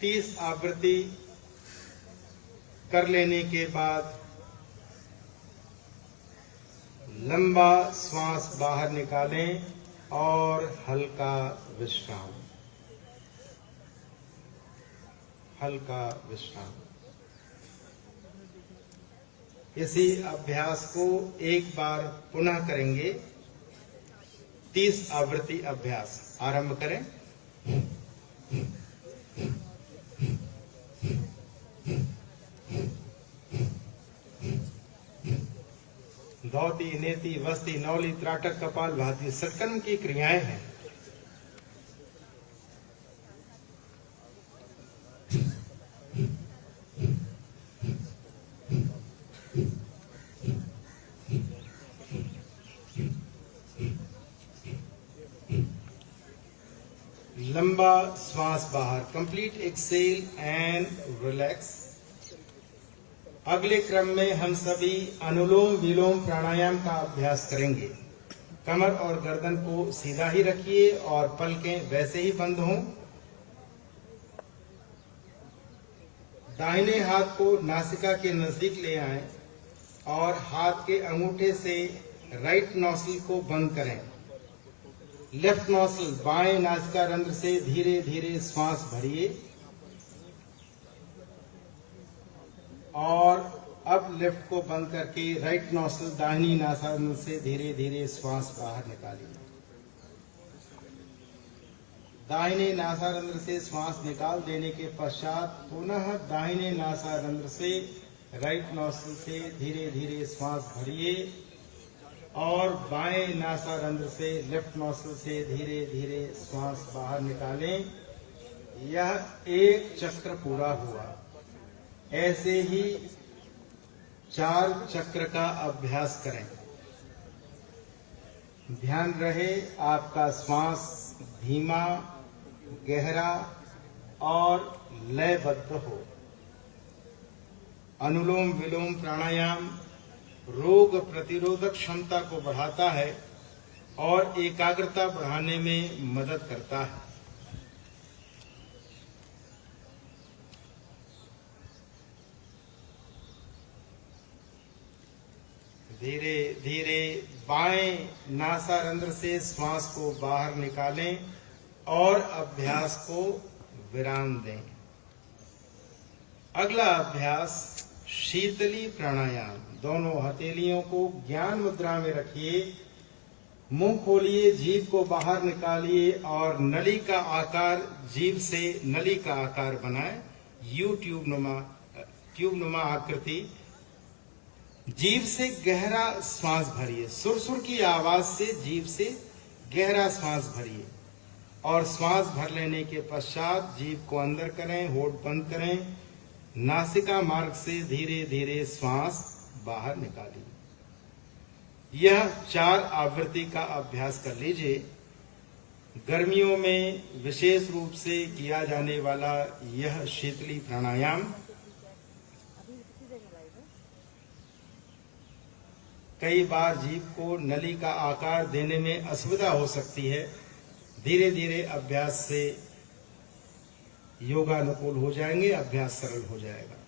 30 आवृत्ति कर लेने के बाद लंबा श्वास बाहर निकालें और हल्का विश्राम। हल्का विश्राम। इसी अभ्यास को एक बार पुनः करेंगे। 30 आवृत्ति अभ्यास आरंभ करें। धौती, नेति, वस्ती, नौली, त्राटक, कपाल भाती षटकर्म की क्रियाएं हैं। लंबा श्वास बाहर। Complete exhale and relax. अगले क्रम में हम सभी अनुलोम विलोम प्राणायाम का अभ्यास करेंगे। कमर और गर्दन को सीधा ही रखिए और पलकें वैसे ही बंद हों। दाहिने हाथ को नासिका के नजदीक ले आएं और हाथ के अंगूठे से राइट नॉस्ट्रिल को बंद करें। लेफ्ट नॉस्ट्रिल बाएं नासिका रंध्र से धीरे धीरे श्वास भरिए और अब लेफ्ट को बंद करके राइट नॉस्ट्रिल दाहिनी नासारंध्र से धीरे धीरे श्वास बाहर निकालिए। दाहिने नासारंध्र से श्वास निकाल देने के पश्चात पुनः दाहिने नासारंध्र से राइट नॉस्ट्रिल से धीरे धीरे श्वास भरिए और बाएं नासारंध्र से लेफ्ट नॉस्ट्रिल से धीरे धीरे श्वास बाहर निकालें। यह एक चक्र पूरा हुआ। ऐसे ही 4 चक्र का अभ्यास करें। ध्यान रहे आपका श्वास धीमा, गहरा और लयबद्ध हो। अनुलोम विलोम प्राणायाम रोग प्रतिरोधक क्षमता को बढ़ाता है और एकाग्रता बढ़ाने में मदद करता है। धीरे धीरे बाएं नासारंध्र से श्वास को बाहर निकालें और अभ्यास को विराम दें। अगला अभ्यास शीतली प्राणायाम। दोनों हथेलियों को ज्ञान मुद्रा में रखिए, मुंह खोलिए, जीभ को बाहर निकालिए और नली का आकार जीभ से नली का आकार बनाएं। यू ट्यूब नुमा आकृति। जीभ से गहरा श्वास भरिए। सुरसुर की आवाज से जीभ से गहरा श्वास भरिए और श्वास भर लेने के पश्चात जीभ को अंदर करें, होठ बंद करें, नासिका मार्ग से धीरे धीरे श्वास बाहर निकालिए। यह 4 आवृत्ति का अभ्यास कर लीजिए। गर्मियों में विशेष रूप से किया जाने वाला यह शीतली प्राणायाम कई बार जीभ को नली का आकार देने में असुविधा हो सकती है। धीरे धीरे अभ्यास से योगानुकूल हो जाएंगे, अभ्यास सरल हो जाएगा।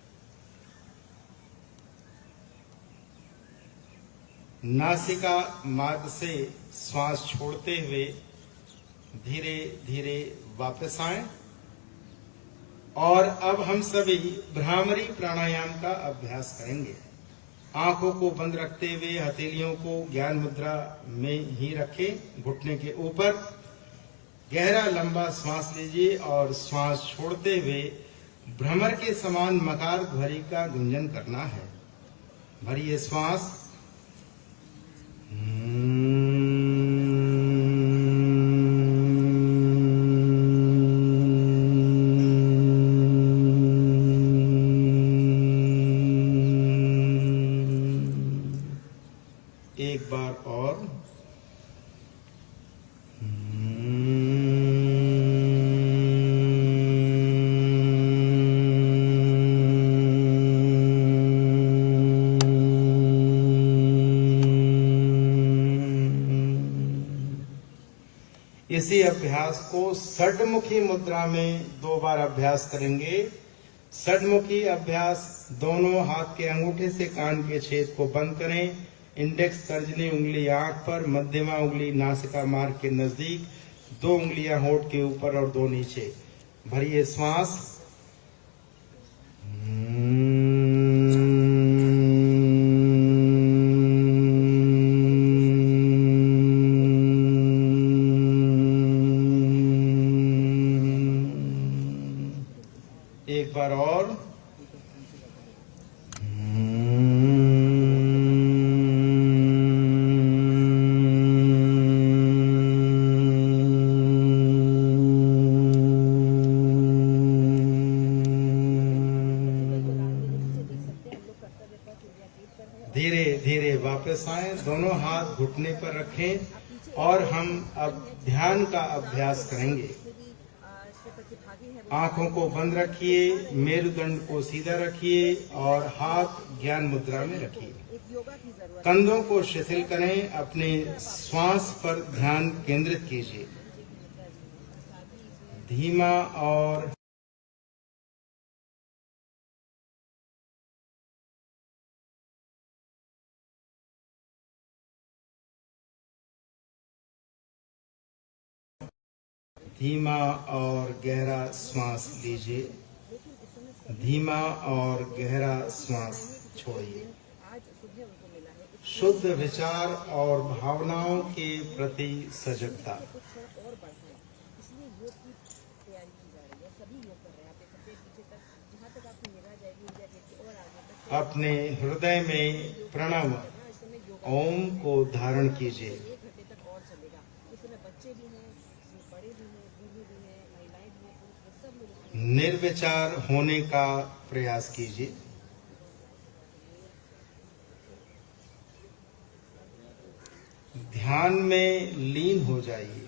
नासिका मार्ग से श्वास छोड़ते हुए धीरे धीरे वापस आएं और अब हम सभी भ्रामरी प्राणायाम का अभ्यास करेंगे। आंखों को बंद रखते हुए हथेलियों को ज्ञान मुद्रा में ही रखें, घुटने के ऊपर। गहरा लंबा श्वास लीजिए और श्वास छोड़ते हुए भ्रमर के समान मकार ध्वनि का गुंजन करना है। भरिए श्वास। एक बार और। इसी अभ्यास को षड्मुखी मुद्रा में 2 बार अभ्यास करेंगे। षड्मुखी अभ्यास, दोनों हाथ के अंगूठे से कान के छेद को बंद करें। इंडेक्स तर्जनी उंगली आंख पर, मध्यमा उंगली नासिका मार्ग के नजदीक, 2 उंगलियां होठ के ऊपर और 2 नीचे। भरिए श्वास। एक बार और। धीरे धीरे वापस आए, दोनों हाथ घुटने पर रखें और हम अब ध्यान का अभ्यास करेंगे। आंखों को बंद रखिए, मेरुदंड को सीधा रखिए और हाथ ज्ञान मुद्रा में रखिए। कंधों को शिथिल करें, अपने श्वास पर ध्यान केंद्रित कीजिए। धीमा और धीमा और गहरा श्वास लीजिए। धीमा और गहरा श्वास छोड़िए। शुद्ध विचार और भावनाओं के प्रति सजगता। अपने हृदय में प्रणव ओम को धारण कीजिए। निर्विचार होने का प्रयास कीजिए। ध्यान में लीन हो जाइए।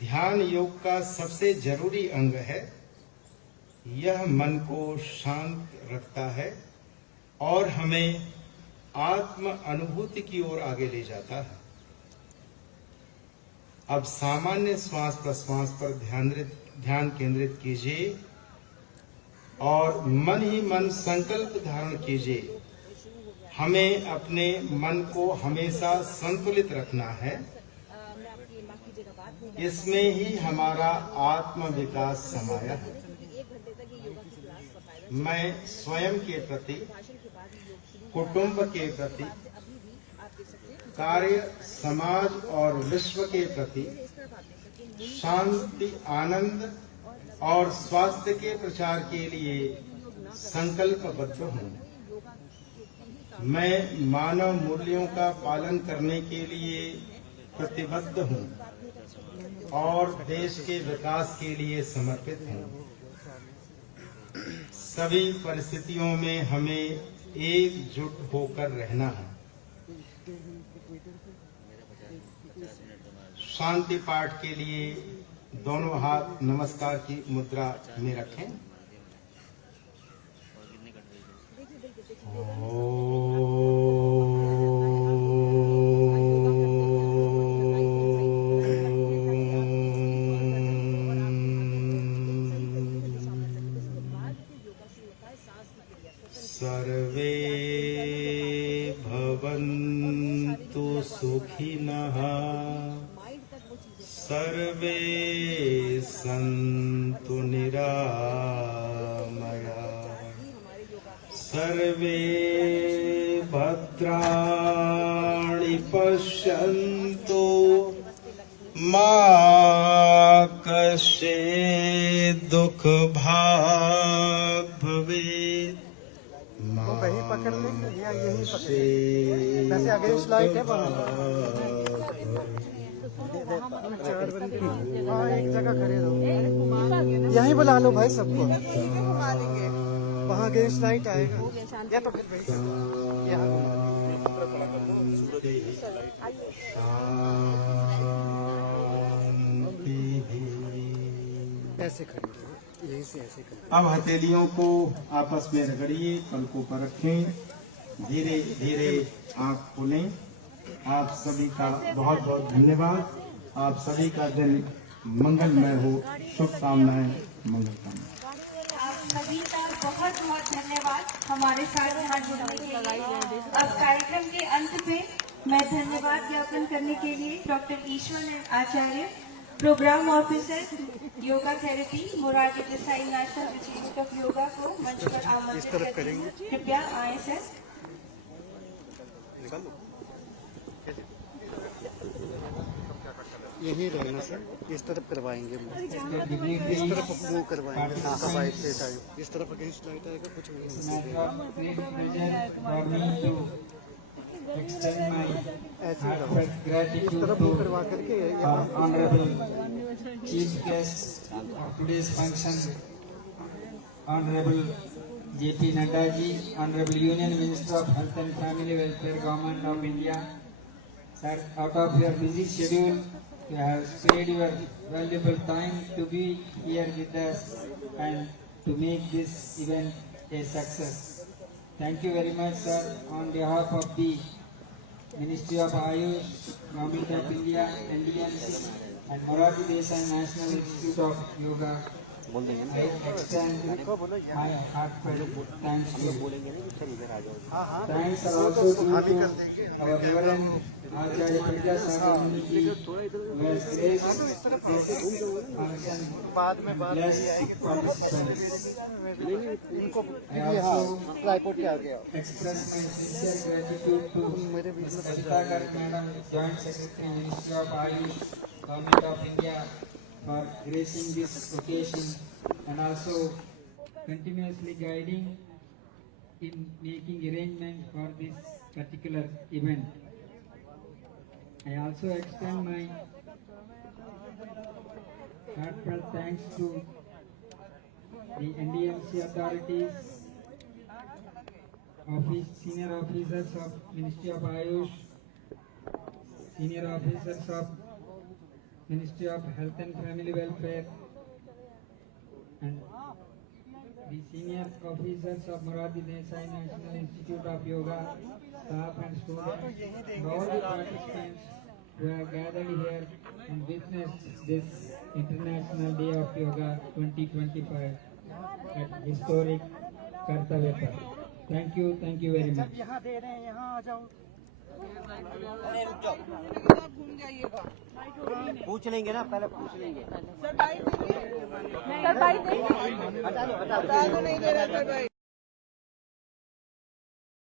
ध्यान योग का सबसे जरूरी अंग है। यह मन को शांत रखता है और हमें आत्म अनुभूति की ओर आगे ले जाता है। अब सामान्य श्वास प्रश्वास पर ध्यान केंद्रित कीजिए और मन ही मन संकल्प धारण कीजिए। हमें अपने मन को हमेशा संतुलित रखना है। इसमें ही हमारा आत्म विकास समाया है। मैं स्वयं के प्रति, कुटुंब के प्रति, कार्य, समाज और विश्व के प्रति शांति, आनंद और स्वास्थ्य के प्रचार के लिए संकल्पबद्ध हूँ। मैं मानव मूल्यों का पालन करने के लिए प्रतिबद्ध हूँ और देश के विकास के लिए समर्पित हूँ। सभी परिस्थितियों में हमें एकजुट होकर रहना है। शांति पाठ के लिए दोनों हाथ नमस्कार की मुद्रा में रखें। सर्वे भवन्तु सुखिनः, सर्वे सन्तु निरामया, सर्वे भद्राणि पश्यन्तु मा कश्चित् दुःखभाग् भवेत्। वही पकड़ लेंगे या यही पकड़? वैसे अगेंस्ट लाइट है हाँ, एक जगह खड़े रहो। यहीं बुला लो भाई सबको। वहाँ अगेंस्ट लाइट आएगा या तो फिर वही ऐसे खड़े यहीं से ऐसे खड़े। अब हथेलियों को आपस में रगड़िए, पलकों पर रखें, धीरे धीरे आंख खोलें। आप सभी का बहुत बहुत धन्यवाद। आप सभी का दिन मंगलमय हो। शुभकामनाएं, मंगलकामनाएं। आप सभी का बहुत बहुत धन्यवाद हमारे साथ यहाँ जुड़ने के लिए। अब कार्यक्रम के अंत पे मैं धन्यवाद ज्ञापन करने के लिए doctor Ishwar Acharya, programme officer yoga therapy, Morarji Desai national institute of yoga को मंच पर आमंत्रित करेंगे। कृपया आए सर। यही रहना सर, इस तरफ करवाएंगे, इस तरफ वो करवाएंगे। इस तरफ अगेंस्ट लाइट आएगा, कुछ extend my heartfelt gratitude to our honorable chief guest of today's function, Honorable J.P. Nadda ji, Honorable Union Minister of Health and Family Welfare, Government of India. Sir, out of your busy schedule, you have spared your valuable time to be here with us and to make this event a success. Thank you very much, sir. On behalf of the Ministry of Ayush, Government of India, NDMC, and Moraarji Desai National Institute of Yoga, I extend my heartfelt thanks to you. Thanks are also due to our Reverend Acharya Pritya Sagar Muniji, who has graced this function and blessed participants. I also express my sincere gratitude to Ms. Kavita Garg Madam, Joint Secretary, Ministry of Ayush, Government of India, for gracing this occasion and also continuously guiding in making arrangements for this particular event. I also extend my heartfelt thanks to the NDMC authorities, senior officers of Ministry of Ayush, senior officers of Ministry of Health and Family Welfare, and the senior officers of Morarji Desai National Institute of Yoga, staff and students, and all the participants who have gathered here and witnessed this International Day of Yoga 2025 at historic Kartavya. Thank you very much. पूछ लेंगे ना, पहले पूछ लेंगे। Sir bike देंगे? Sir bike देंगे? हटा दो नहीं दे रहा सर बाइक।